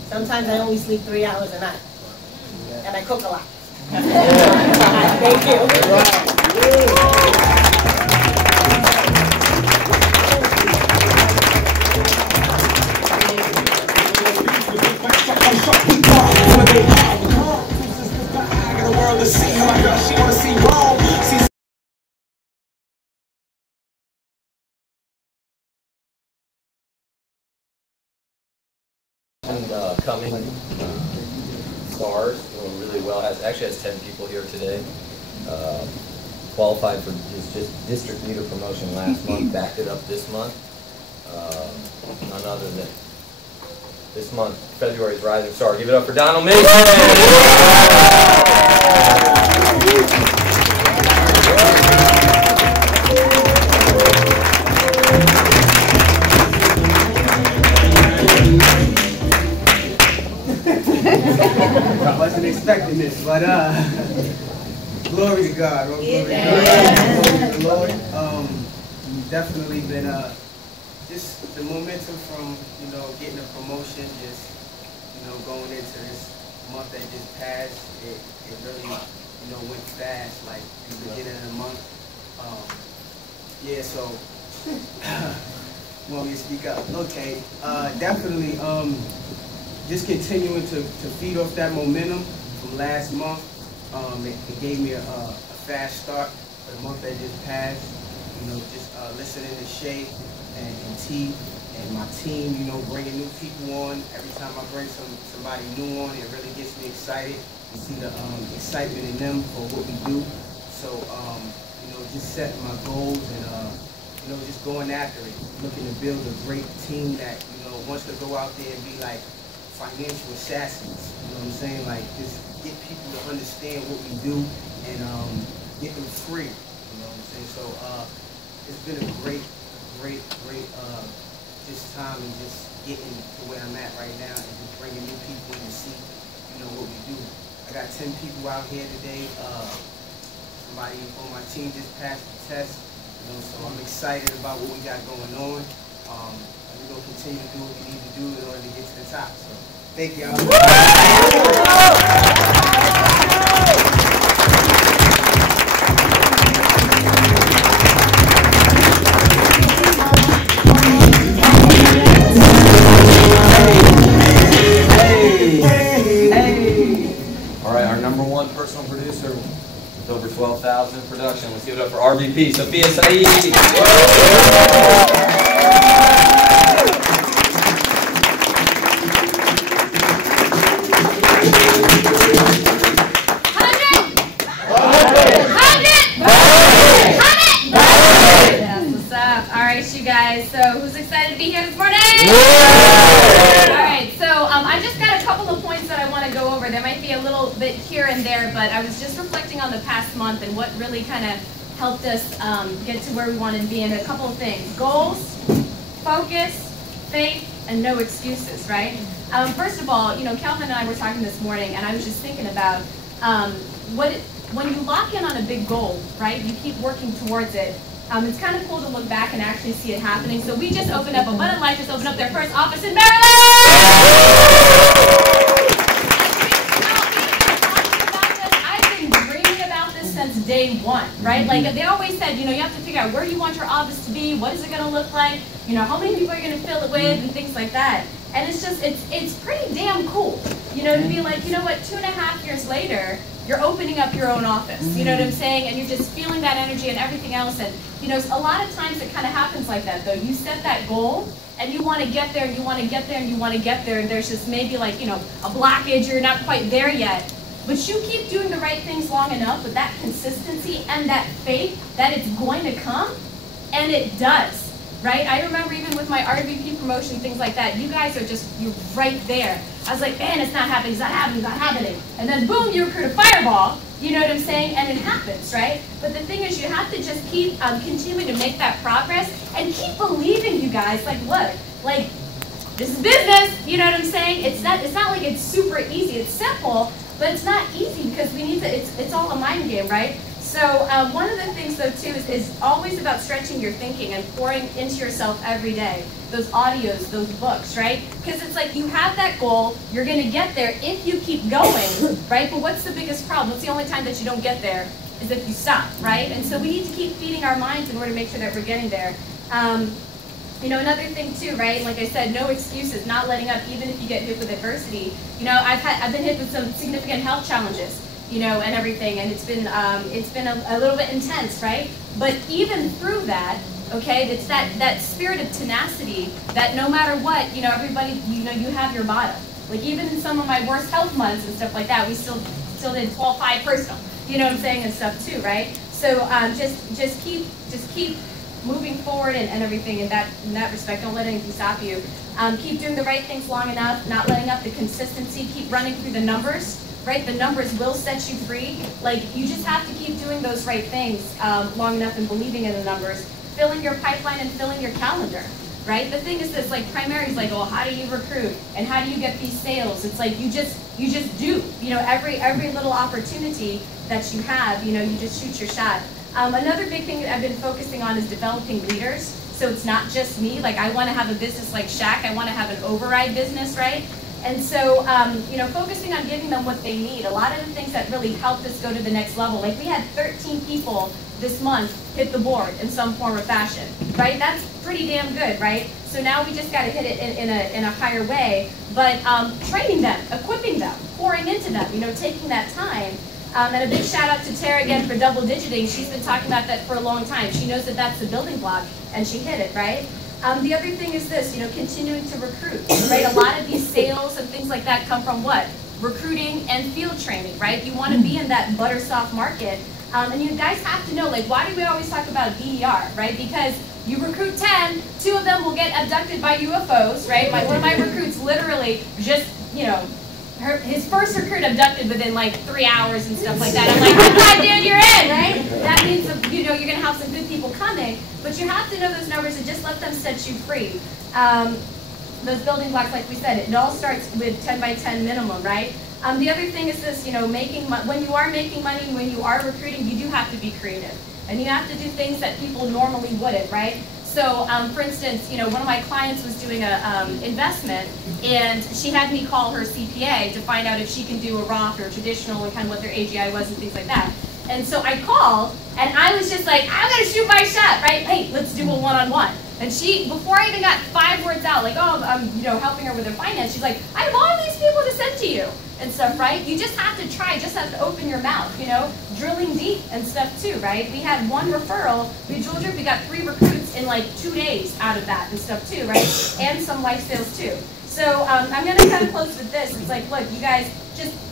Sometimes I only sleep 3 hours a night, and I cook a lot. Thank you. Coming stars, doing really well. Actually has 10 people here today. Qualified for his just district leader promotion last month. Backed it up this month. None other than this month, February's rising star. Give it up for Donald Mason. I wasn't expecting this, but glory to God. Glory to God. Glory to the Lord. Definitely been just the momentum from getting a promotion, just going into this month that just passed. It really went fast, like in the beginning of the month. Yeah, so want me to speak up? Okay, definitely. Just continuing to feed off that momentum from last month. It gave me a fast start for the month that just passed. Just listening to Shay and T and my team, bringing new people on. Every time I bring somebody new on, it really gets me excited to see the excitement in them for what we do. So, just setting my goals and, just going after it, looking to build a great team that, wants to go out there and be like financial assassins. You know what I'm saying? Like, just get people to understand what we do and get them free. You know what I'm saying? So, it's been a great just time and just getting to where I'm at right now and just bringing new people in to see, what we do. I got 10 people out here today. Somebody on my team just passed the test. So I'm excited about what we got going on. We're going to continue to do what we need to do in order to get to the top. So thank y'all. All right, our #1 personal producer with over 12,000 in production. Let's give it up for RVP, Sophia Saeed. You guys, so who's excited to be here this morning? Alright, so I just got a couple of points that I want to go over. There might be a little bit here and there, but I was just reflecting on the past month and what really kind of helped us get to where we wanted to be. And a couple of things: goals, focus, faith, and no excuses. Right? First of all, Calvin and I were talking this morning, and I was just thinking about when you lock in on a big goal, right? You keep working towards it. It's kind of cool to look back and actually see it happening. So we just opened up, Abundant Life just opened up their first office in Maryland! Since day one, right? Like they always said, you have to figure out where you want your office to be, what is it going to look like, how many people are going to fill it with, and things like that. And it's just, it's pretty damn cool, to be like, what, 2.5 years later, you're opening up your own office, you know what I'm saying? And you're just feeling that energy and everything else. And, a lot of times it kind of happens like that, though. You set that goal, and you want to get there, and you want to get there, and you want to get there, and there's just maybe like, a blockage, you're not quite there yet. But you keep doing the right things long enough with that consistency and that faith that it's going to come, and it does, right? I remember even with my RVP promotion, things like that, you guys are you're right there. I was like, man, it's not happening, it's not happening, it's not happening. And then boom, you recruit a fireball, you know what I'm saying? And it happens, right? But the thing is, you have to just keep continuing to make that progress and keep believing, you guys. Like, look, like, this is business, you know what I'm saying? It's not like it's super easy, it's simple, but it's not easy because we need to, it's all a mind game, right? So one of the things, though, too, is always about stretching your thinking and pouring into yourself every day. Those audios, those books, right? Because it's like you have that goal, you're going to get there if you keep going, right? But what's the biggest problem? What's the only time that you don't get there is if you stop, right? And so we need to keep feeding our minds in order to make sure that we're getting there. Another thing too, right? Like I said, no excuses, not letting up, even if you get hit with adversity. I've been hit with some significant health challenges, and everything, and it's been a little bit intense, right? But even through that, okay, it's that spirit of tenacity that no matter what, everybody, you have your motto. Like even in some of my worst health months and stuff like that, we still did 12-5 personal, you know what I'm saying, and stuff too, right? So just keep moving forward and everything in that respect. Don't let anything stop you. Keep doing the right things long enough, not letting up, the consistency, keep running through the numbers, right? The numbers will set you free. Like, you just have to keep doing those right things long enough and believing in the numbers, filling your pipeline and filling your calendar, right? The thing is this, like, primary is like, oh, how do you recruit? And how do you get these sales? It's like, you just do, every little opportunity that you have, you just shoot your shot. Another big thing that I've been focusing on is developing leaders. So it's not just me. Like, I want to have a business like Shaq. I want to have an override business, right? And so, focusing on giving them what they need. A lot of the things that really helped us go to the next level. Like, we had 13 people this month hit the board in some form or fashion, right? That's pretty damn good, right? So now we just got to hit it in a higher way. But training them, equipping them, pouring into them, taking that time. And a big shout out to Tara again for double digiting. She's been talking about that for a long time. She knows that that's the building block, and she hit it, right? The other thing is this, continuing to recruit, right? A lot of these sales and things like that come from what? Recruiting and field training, right? You want to be in that butter soft market. And you guys have to know, like, why do we always talk about DER, right? Because you recruit 10, 2 of them will get abducted by UFOs, right? One of my recruits literally just, his first recruit abducted within like 3 hours and stuff like that. I'm like, good God, dude, you're in, right? That means, you're going to have some good people coming, but you have to know those numbers and just let them set you free. Those building blocks, like we said, it all starts with 10 by 10 minimum, right? The other thing is this, when you are making money, when you are recruiting, you do have to be creative. And you have to do things that people normally wouldn't, right? So, for instance, one of my clients was doing an investment, and she had me call her CPA to find out if she can do a Roth or traditional and kind of what their AGI was and things like that. And so I called, and I was just like, I'm going to shoot my shot, right? Hey, let's do a one-on-one. And she, before I even got 5 words out, like, oh, I'm helping her with her finance, she's like, I have all these people to send to you and stuff, right? You just have to try, just have to open your mouth, drilling deep and stuff too, right? We had 1 referral, we got 3 recruits in like 2 days out of that and stuff too, right? And some life sales too. So I'm going to kind of close with this. It's like, look, you guys,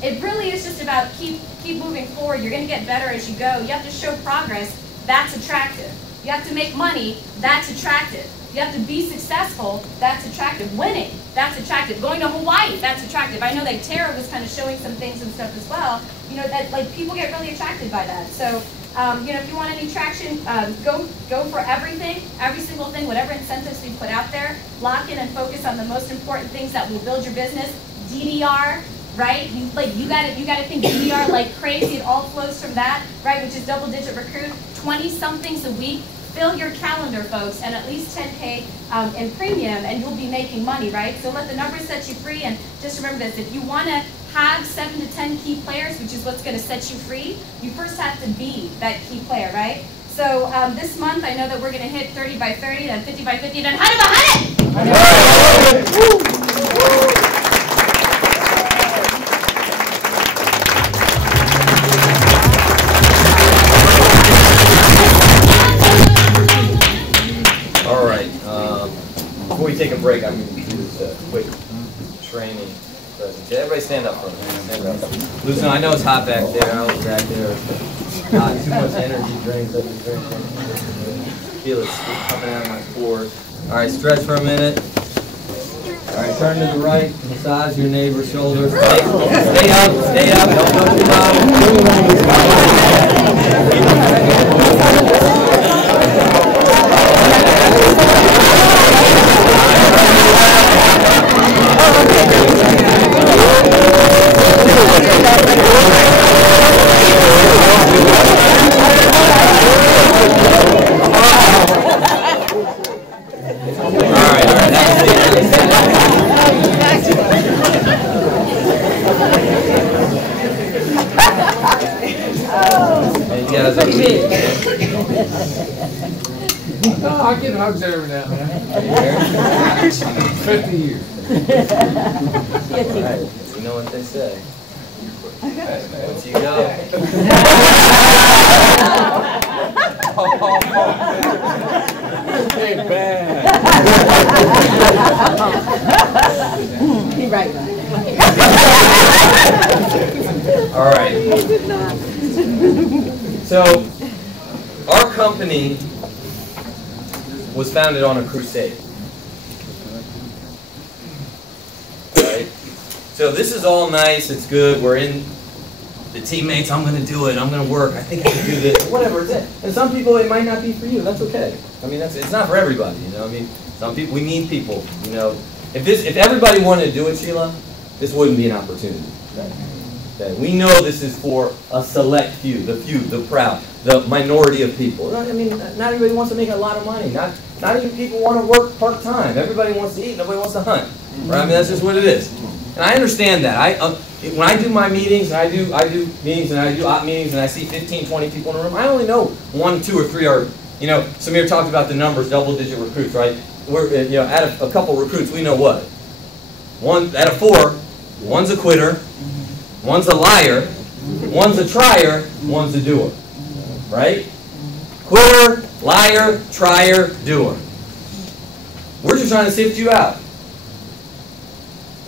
it really is just about keep moving forward. You're going to get better as you go. You have to show progress. That's attractive. You have to make money. That's attractive. You have to be successful. That's attractive. Winning. That's attractive. Going to Hawaii. That's attractive. I know that Tara was kind of showing some things and stuff as well. That like people get really attracted by that. So If you want any traction, go for everything, every single thing, whatever incentives we put out there. Lock in and focus on the most important things that will build your business. DDR, right? You gotta think DDR like crazy. It all flows from that, right? Which is double-digit recruit, 20-somethings a week. Fill your calendar, folks, and at least 10K in premium, and you'll be making money, right? So let the numbers set you free, and just remember this: if you want to have 7 to 10 key players, which is what's going to set you free, you first have to be that key player, right? So this month, I know that we're going to hit 30 by 30, then 50 by 50, then 100 by 100! Before we take a break, I'm going to do this quick training presentation. Everybody stand up for a minute. Stand up. Listen, I know it's hot back there. I was back there. Not too much energy drinks I've been drinking. Feel it coming out of my pores. All right, stretch for a minute. All right, turn to the right. Massage your neighbor's shoulders. Stay up. Stay up. Don't go too loud. I get hugs every now and then. 50 years. Right. You know what they say. Once you go. Hey, bad. He right. All right. So, our company was founded on a crusade. Right? So this is all nice, it's good, we're in the teammates, I'm going to do it, I'm going to work, I think I can do this, whatever it's in. And some people, it might not be for you, that's okay. I mean, it's not for everybody, you know, I mean, some people, we need people, you know. If everybody wanted to do it, Sheila, this wouldn't be an opportunity. Okay? We know this is for a select few, the proud, the minority of people. I mean, not everybody wants to make a lot of money. Not even people want to work part-time. Everybody wants to eat. Nobody wants to hunt. Right? I mean, that's just what it is. And I understand that. When I do my meetings, and I do meetings, and I do op meetings, and I see 15, 20 people in a room, I only know 1, 2, or 3 are, you know, Samir talked about the numbers, double-digit recruits, right? We're, you know, out of a couple recruits, we know what? 1 out of 4, one's a quitter, one's a liar, one's a trier, one's a doer. Right? Quitter, liar, trier, doer. We're just trying to sift you out.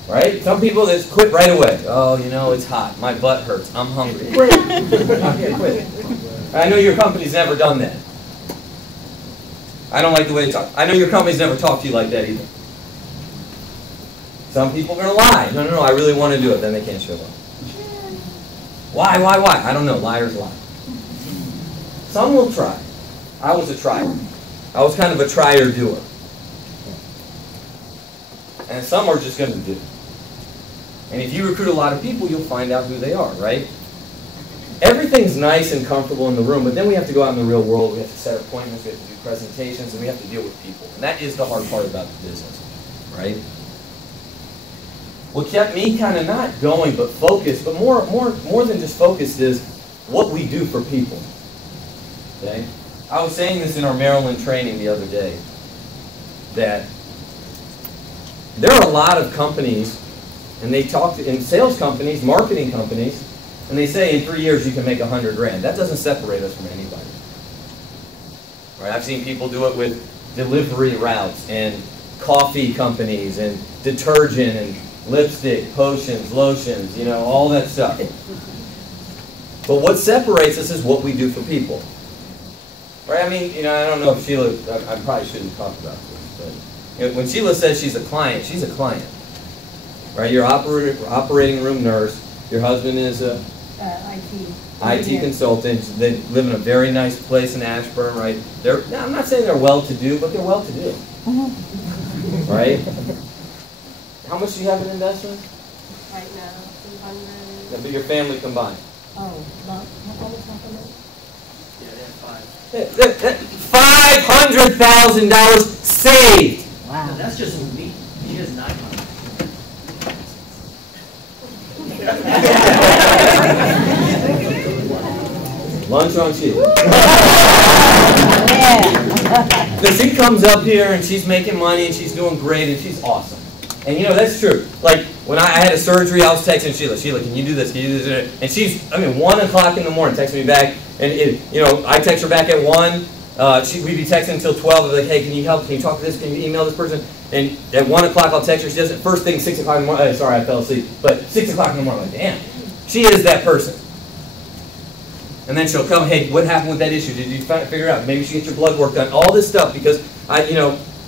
Right? Some people just quit right away. Oh, you know, it's hot. My butt hurts. I'm hungry. Quit. Okay, quit. I know your company's never done that. I don't like the way they talk. I know your company's never talked to you like that either. Some people are going to lie. No, I really want to do it. Then they can't show up. Why? I don't know. Liars lie. Some will try. I was a trier. I was kind of a trier-doer. And some are just going to do. And if you recruit a lot of people, you'll find out who they are, right? Everything's nice and comfortable in the room, but then we have to go out in the real world. We have to set appointments, we have to do presentations, and we have to deal with people. And that is the hard part about the business, right? What kept me kind of not going, but focused, but more than just focused is what we do for people. Okay? I was saying this in our Maryland training the other day, that there are a lot of companies, and they talk to, in sales companies, marketing companies, and they say in 3 years you can make 100 grand. That doesn't separate us from anybody. Right? I've seen people do it with delivery routes and coffee companies and detergent and lipstick, potions, lotions, you know, all that stuff. But what separates us is what we do for people. Right? I mean, you know, I don't know if Sheila, I probably shouldn't talk about this, but you know, when Sheila says she's a client, she's a client. Right? You're operating room nurse, your husband is a IT consultants. They live in a very nice place in Ashburn, right? Now, I'm not saying they're well-to-do, but they're well-to-do, right? How much do you have in investment? Right now, 200. Yeah, but your family combined. Oh, not almost not Yeah, they have 5. $500,000 saved. Wow. No, that's just with me. She has 900. Lunch on you. So she comes up here and she's making money and she's doing great and she's awesome. And you know, that's true. Like, when I had a surgery, I was texting Sheila, can you do this? Can you do this? And she's, 1 o'clock in the morning, texting me back. And, I text her back at 1. We'd be texting until 12. I'd be like, hey, can you help? Can you talk to this? Can you email this person? And at 1 o'clock, I'll text her. She does it first thing, 6 o'clock in the morning. Sorry, I fell asleep. But 6 o'clock in the morning, I'm like, damn. She is that person. And then she'll come, hey, what happened with that issue? Did you figure it out? Maybe she gets your blood work done. All this stuff because,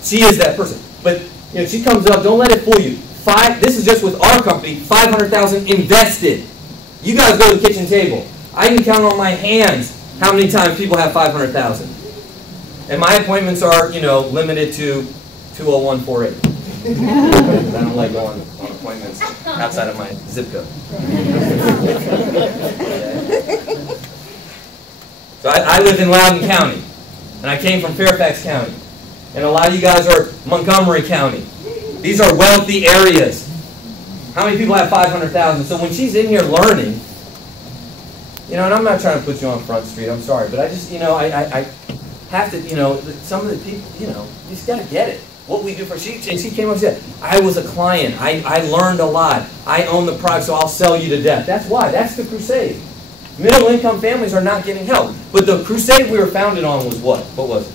she is that person. But, she comes up, don't let it fool you. This is just with our company, $500,000 invested. You guys go to the kitchen table. I can count on my hands how many times people have $500,000. And my appointments are, limited to 20148. I don't like going on appointments outside of my zip code. So I live in Loudoun County, and I came from Fairfax County. And a lot of you guys are Montgomery County. These are wealthy areas. How many people have $500,000? So when she's in here learning, and I'm not trying to put you on Front Street, I'm sorry, but I just, I have to, some of the people, you just got to get it. What we do for, she came up and said, I was a client, I learned a lot, I own the product, so I'll sell you to death. That's why, that's the crusade. Middle income families are not getting help. But the crusade we were founded on was what? What was it?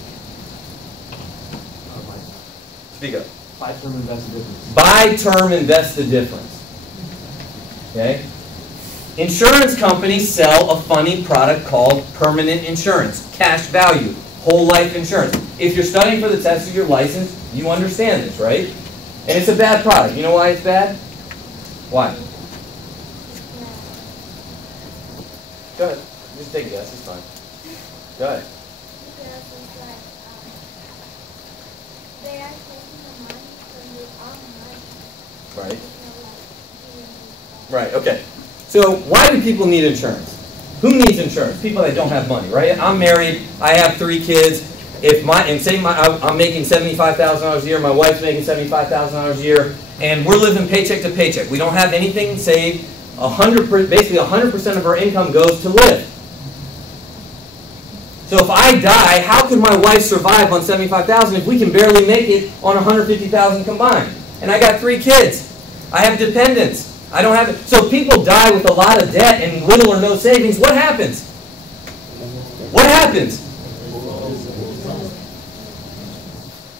Speak up. Buy term, invest the difference. Buy term, invest the difference. Okay? Insurance companies sell a funny product called permanent insurance, cash value, whole life insurance. If you're studying for the test of your license, you understand this, right? And it's a bad product. You know why it's bad? Why? Go ahead. Just take a guess. It's fine. Go ahead. Right. Right, okay. So why do people need insurance? Who needs insurance? People that don't have money, right? I'm married, I have 3 kids. I'm making $75,000 a year, my wife's making $75,000 a year, and we're living paycheck to paycheck. We don't have anything saved. Basically 100% of our income goes to live. So if I die, how can my wife survive on $75,000 if we can barely make it on $150,000 combined? And I got 3 kids. I have dependents. I don't have it. So people die with a lot of debt and little or no savings. What happens? What happens?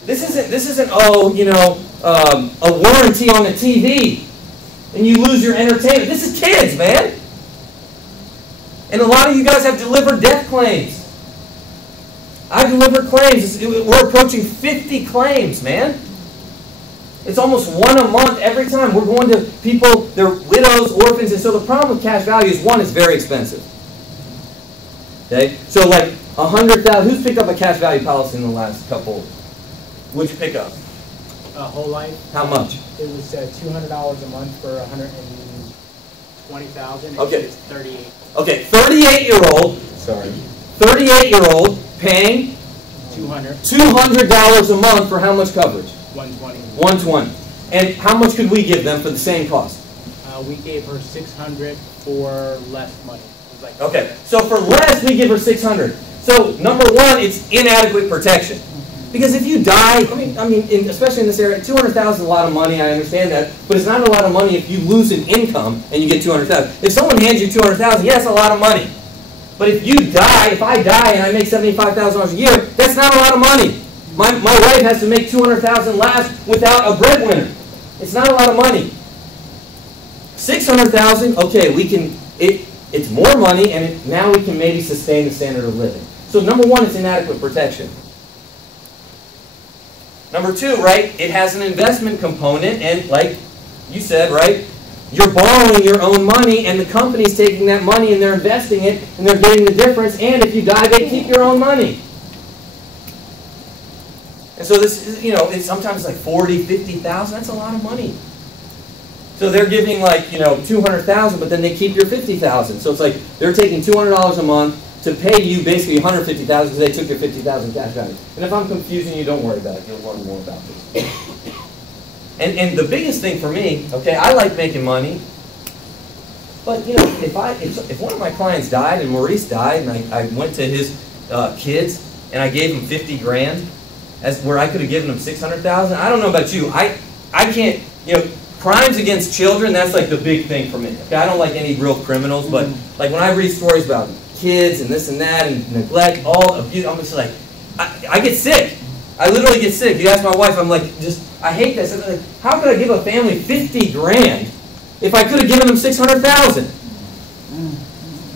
This isn't a warranty on a TV and you lose your entertainment. This is kids, man. And a lot of you guys have delivered death claims. I delivered claims. We're approaching 50 claims, man. It's almost 1 a month every time. We're going to people, they're widows, orphans, and so the problem with cash value is, 1, it's very expensive. Okay? So like $100,000, who's picked up a cash value policy in the last couple? What'd you pick up? Whole life. How much? It was $200 a month for $120,000. Okay. It's 38. Okay, 38-year-old paying $200 a month for how much coverage? 120. 120. And how much could we give them for the same cost? We gave her $600 for less money. It was like Okay, so for less we give her $600. So number 1, it's inadequate protection. Because if you die, especially in this area, $200,000 is a lot of money. I understand that, but it's not a lot of money if you lose an income and you get $200,000. If someone hands you $200,000, yeah, that's a lot of money. But if I die and I make $75,000 a year, that's not a lot of money. My wife has to make $200,000 last without a breadwinner. It's not a lot of money. $600,000, okay, it's more money, and now we can maybe sustain the standard of living. So number 1, it's inadequate protection. Number 2, right, it has an investment component, and like you said, right, You're borrowing your own money, and the company's taking that money and they're investing it, and they're getting the difference, and if you die, they keep your own money. And so this is, it's sometimes like 40, 50,000, that's a lot of money. So they're giving like, 200,000, but then they keep your 50,000. So it's like they're taking $200 a month to pay you basically 150,000 because they took your 50,000 cash value. And if I'm confusing you, don't worry about it. You'll learn more about this. And the biggest thing for me, okay, I like making money. But if one of my clients died and Maurice died and I went to his kids and I gave him 50 grand, as where I could have given him 600,000, I don't know about you. I can't, crimes against children, that's like the big thing for me. Okay, I don't like any real criminals, but like when I read stories about kids and this and that and neglect, all abuse, I'm just like, I get sick. I literally get sick. You ask my wife, I'm like, I hate this. I'm like, how could I give a family 50 grand if I could have given them 600,000?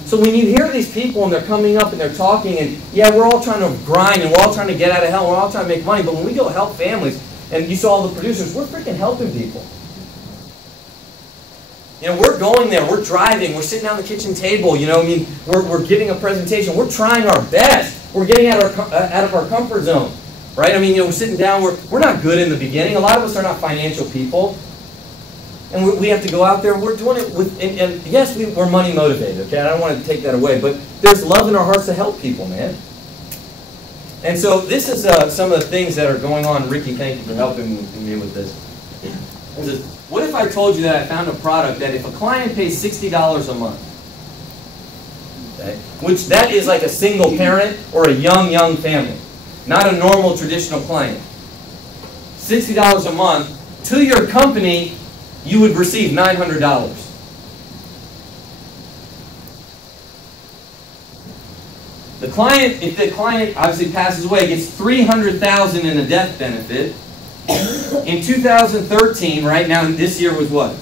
So when you hear these people and they're coming up and they're talking and yeah, we're all trying to grind and we're all trying to get out of hell, we're all trying to make money, but when we go help families, and you saw all the producers, we're freaking helping people. We're going there, we're driving, we're sitting down at the kitchen table, we're giving a presentation, we're trying our best. We're getting out of our comfort zone, right? We're sitting down, we're not good in the beginning. A lot of us are not financial people. And we have to go out there, we're doing it with, and yes, we're money motivated, okay? I don't want to take that away, but there's love in our hearts to help people, man. And so this is some of the things that are going on. Ricky, thank you for helping me with this. What if I told you that I found a product that if a client pays $60 a month, okay, which that is like a single parent or a young family, not a normal traditional client, $60 a month, to your company, you would receive $900. The client, if the client obviously passes away, gets $300,000 in a death benefit. In 2013, right now, this year was what?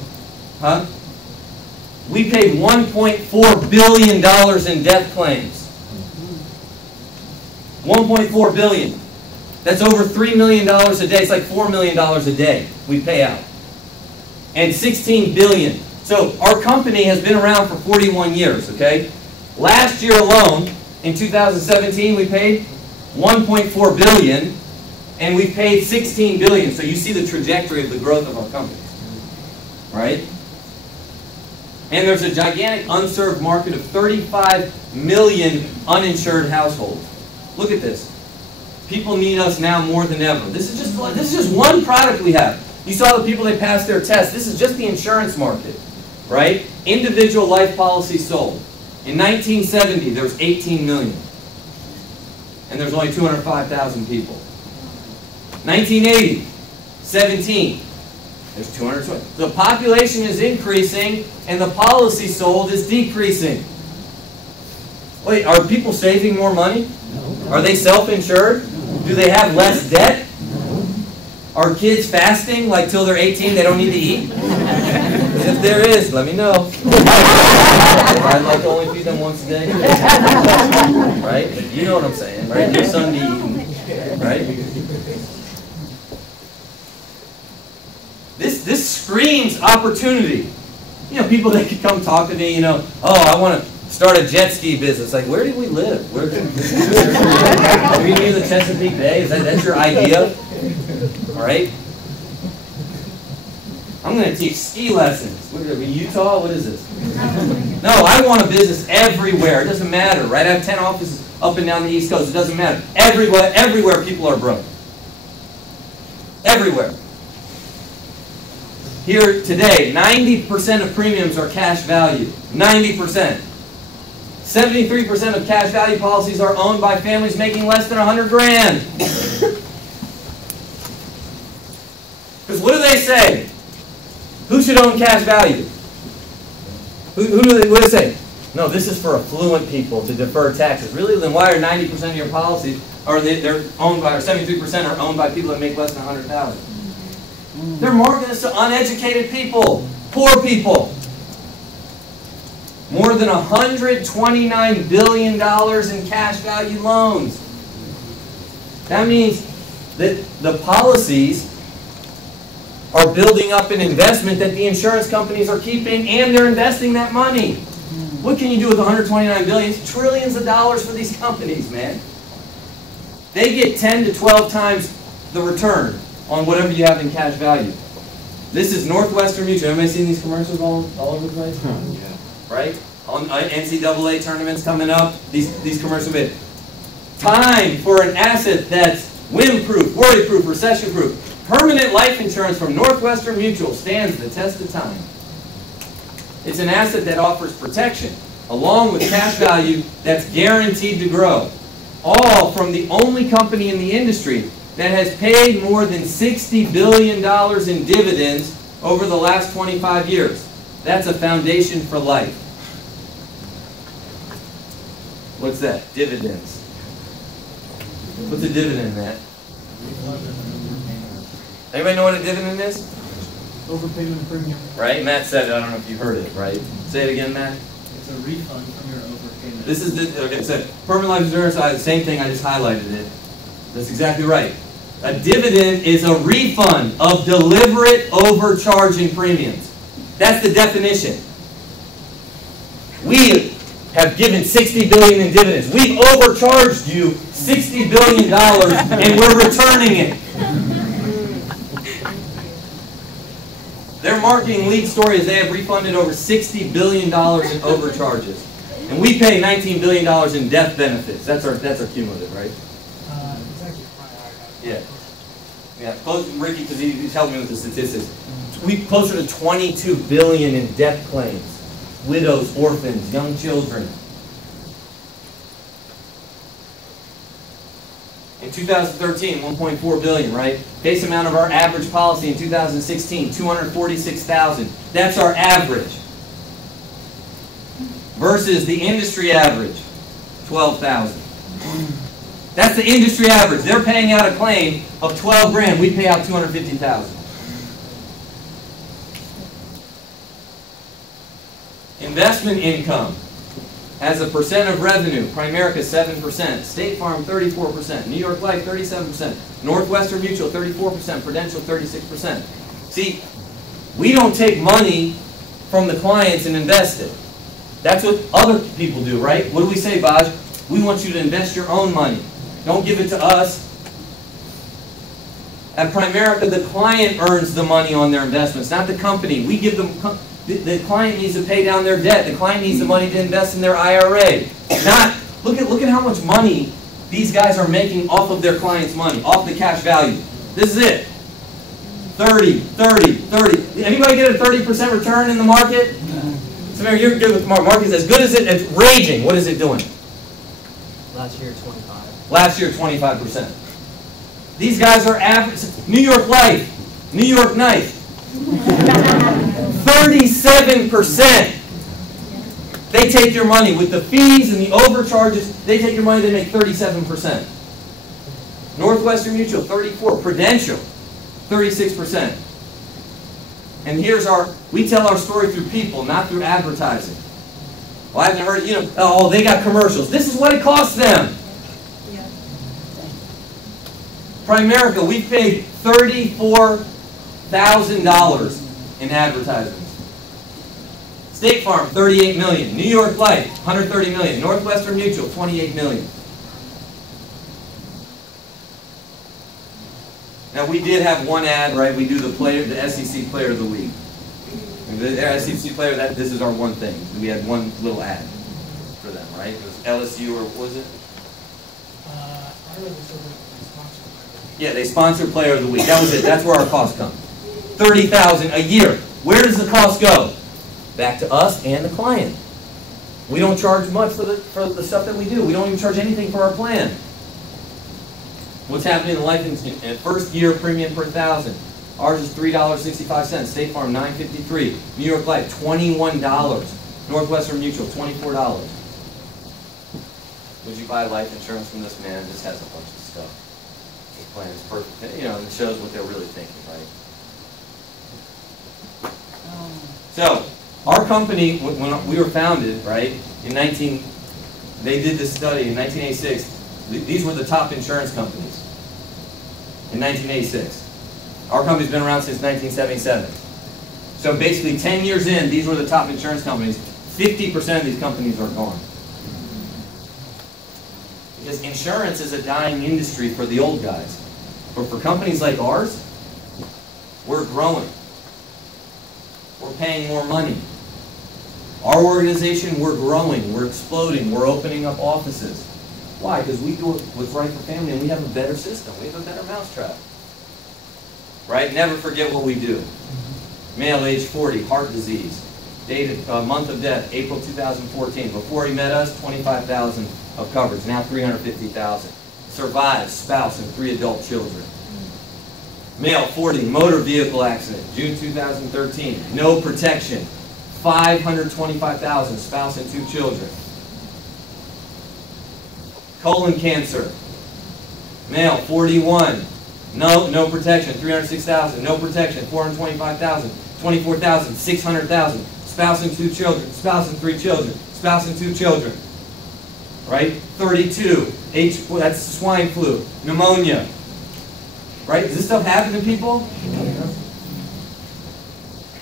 We paid $1.4 billion in death claims. $1.4 billion. That's over $3 million a day. It's like $4 million a day we pay out. And $16 billion. So our company has been around for 41 years, okay? Last year alone, in 2017, we paid $1.4 billion. And we paid $16 billion. So you see the trajectory of the growth of our company. Right? And there's a gigantic unserved market of 35 million uninsured households. Look at this. People need us now more than ever. This is just one product we have. You saw the people that passed their test. This is just the insurance market. Right? Individual life policies sold. In 1970, there was 18 million. And there's only 205,000 people. 1980, 17. There's 220. The population is increasing and the policy sold is decreasing. Wait, are people saving more money? No. Are they self-insured? Do they have less debt? Are kids fasting like till they're 18 they don't need to eat? If there is, let me know. I'd like to only feed them once a day. Right? You know what I'm saying, right? Your son be eating, right? This screams opportunity. People that could come talk to me, oh, I want to start a jet ski business. Like, where do we live? Where can are we near the Chesapeake Bay? That's your idea? All right? I'm going to teach ski lessons. What are we, Utah? What is this? No, I want a business everywhere. It doesn't matter, right? I have 10 offices up and down the East Coast. It doesn't matter. Everywhere people are broke. Everywhere. Here today, 90% of premiums are cash value. 90%. 73% of cash value policies are owned by families making less than 100 grand. Because what do they say? Who should own cash value? What do they say? No, this is for affluent people to defer taxes. Really? Then why are 90% of your policies, they're owned by, or 73% are owned by people that make less than 100,000? They're marketing this to uneducated people, poor people. More than $129 billion in cash value loans. That means that the policies are building up an investment that the insurance companies are keeping, and they're investing that money. What can you do with 129 billion? It's trillions of dollars for these companies, man. They get 10 to 12 times the return on whatever you have in cash value. This is Northwestern Mutual. Everybody seen these commercials all over the place? Yeah. Right? On NCAA tournaments coming up, these commercial bits. Time for an asset that's wind-proof, worry-proof, recession-proof. Permanent life insurance from Northwestern Mutual stands the test of time. It's an asset that offers protection, along with cash value that's guaranteed to grow. All from the only company in the industry that has paid more than $60 billion in dividends over the last 25 years. That's a foundation for life. What's that? Dividends. What's a dividend, Matt? Anybody know what a dividend is? Overpayment premium. Right? Matt said it. I don't know if you heard it, right? Say it again, Matt. It's a refund from your overpayment. This is the, okay, so permanent life insurance, the same thing, I just highlighted it. That's exactly right. A dividend is a refund of deliberate overcharging premiums. That's the definition. We have given $60 billion in dividends. We've overcharged you $60 billion and we're returning it. Their marketing lead story is they have refunded over $60 billion in overcharges. And we pay $19 billion in death benefits. That's our cumulative, right? It's actually quite high. Yeah. Yeah. Close, Ricky, because he's helping me with the statistics. We closer to $22 billion in death claims. Widows, orphans, young children. In 2013, $1.4 billion, right? Base amount of our average policy in 2016, $246,000. That's our average. Versus the industry average, $12,000. That's the industry average. They're paying out a claim of 12 grand. We pay out 250,000. Investment income as a percent of revenue, Primerica 7%, State Farm 34%, New York Life 37%, Northwestern Mutual 34%, Prudential 36%. See, we don't take money from the clients and invest it. That's what other people do, right? What do we say, Baj? We want you to invest your own money. Don't give it to us. At Primerica, the client earns the money on their investments, not the company. We give them... The client needs to pay down their debt. The client needs the money to invest in their IRA. Not, look at how much money these guys are making off of their clients' money, off the cash value. This is it. 30, 30, 30. Anybody get a 30% return in the market? So you're good with the market. Market's as good as it's raging. What is it doing? Last year, 25. Last year, 25%. These guys are average. New York Life, New York Knife. 37%. They take your money with the fees and the overcharges. They take your money. They make 37%. Northwestern Mutual 34%. Prudential 36%. And here's we tell our story through people, not through advertising. Well, I haven't heard, oh, they got commercials. This is what it costs them. Primerica, we paid $34,000 in advertisements. State Farm, $38 million. New York Life, $130 million. Northwestern Mutual, $28 million. Now we did have one ad, right? We do the SEC Player of the Week. And the SEC Player, this is our one thing. We had one little ad for them, right? It was LSU or what was it? Yeah, they sponsor Player of the Week. That was it. That's where our cost comes. $30,000 a year. Where does the cost go? Back to us and the client. We don't charge much for the stuff that we do. We don't even charge anything for our plan. What's happening in life in first year premium per thousand? Ours is $3.65. State Farm $9.53. New York Life $21. Northwestern Mutual $24. Would you buy life insurance from this man? This has a bunch of stuff. This plan is perfect. It shows what they're really thinking, right? So, our company, when we were founded, right, they did this study in 1986. These were the top insurance companies in 1986. Our company's been around since 1977. So basically 10 years in, these were the top insurance companies. 50% of these companies are gone. Because insurance is a dying industry for the old guys. But for companies like ours, we're growing. We're paying more money. Our organization, we're growing, we're exploding, we're opening up offices. Why? Because we do what's right for family and we have a better system. We have a better mousetrap. Right? Never forget what we do. Male, age 40, heart disease. Dated, month of death, April 2014. Before he met us, $25,000 of coverage. Now $350,000. Survived, spouse, and 3 adult children. Male, 40, motor vehicle accident, June 2013. No protection. $525,000, spouse and 2 children. Colon cancer. Male, 41. No protection, $306,000. No protection, $425,000. $24,000, $600,000. Spouse and 2 children. Spouse and 3 children. Spouse and 2 children. Right? 32. That's swine flu. Pneumonia. Right? Does this stuff happen to people?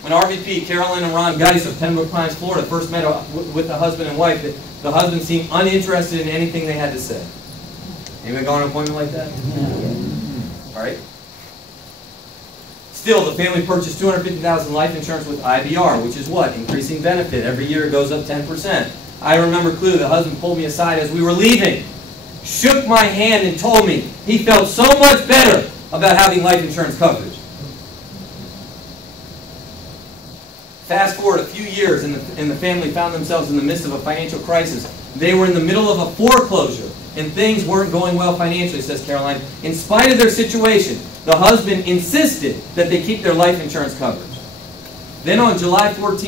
When RVP, Carolyn and Ron Geis of Pembroke Pines, Florida, first met with the husband and wife, the husband seemed uninterested in anything they had to say. Anybody go on an appointment like that? All right. Still, the family purchased $250,000 life insurance with IBR, which is what? Increasing benefit. Every year it goes up 10%. I remember clearly the husband pulled me aside as we were leaving, shook my hand and told me he felt so much better about having life insurance coverage. Fast forward a few years and the family found themselves in the midst of a financial crisis. They were in the middle of a foreclosure and things weren't going well financially, says Caroline. In spite of their situation, the husband insisted that they keep their life insurance coverage. Then on July 4th,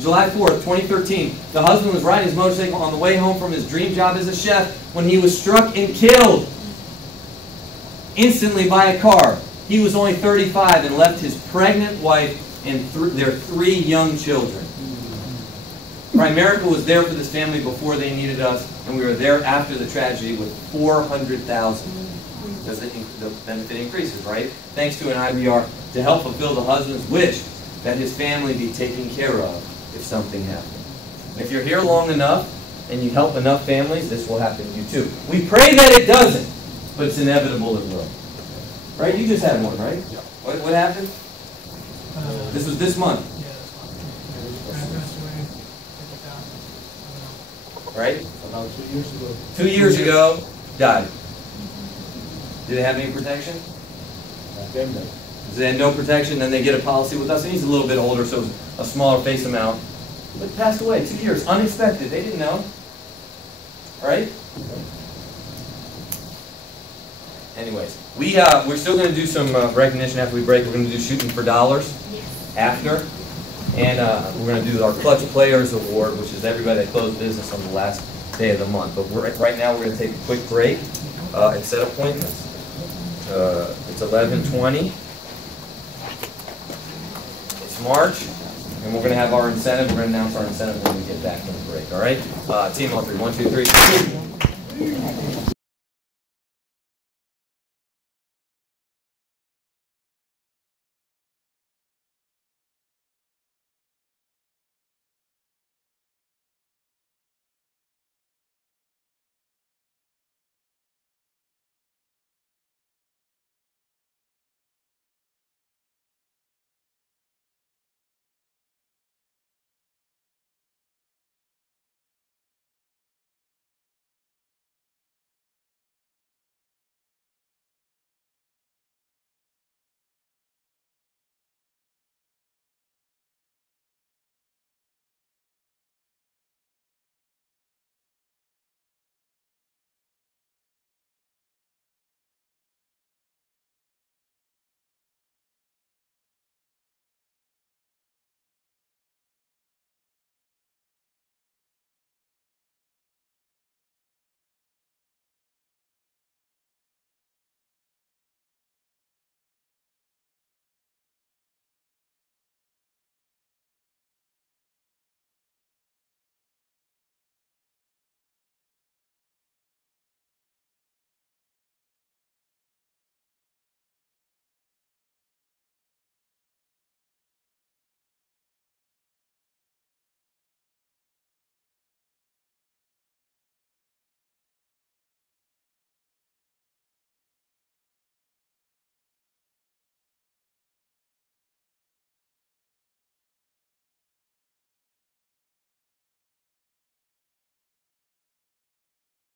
2013, the husband was riding his motorcycle on the way home from his dream job as a chef when he was struck and killed instantly by a car. He was only 35 and left his pregnant wife and their 3 young children. Primerica was there for this family before they needed us, and we were there after the tragedy with $400,000. Because the benefit increases, right? Thanks to an IBR to help fulfill the husband's wish that his family be taken care of if something happened. If you're here long enough and you help enough families, this will happen to you too. We pray that it doesn't, but it's inevitable it will. Right? You just had one, right? Yeah. What happened? This was this month. Yeah, this month. Right? About 2 years ago. 2 years ago, died. Did they have any protection? They had no protection, then they get a policy with us, and he's a little bit older, so it's a smaller face amount. But passed away, 2 years, unexpected, they didn't know. All right? Anyways, we're still going to do some recognition after we break. We're going to do Shooting for Dollars after. And we're going to do our Clutch Players Award, which is everybody that closed business on the last day of the month. But right now we're going to take a quick break and set appointments. It's 11:20. It's March, and we're going to have our incentive. We're going to announce our incentive when we get back from the break. All right? Team all three. 1, 2, 3.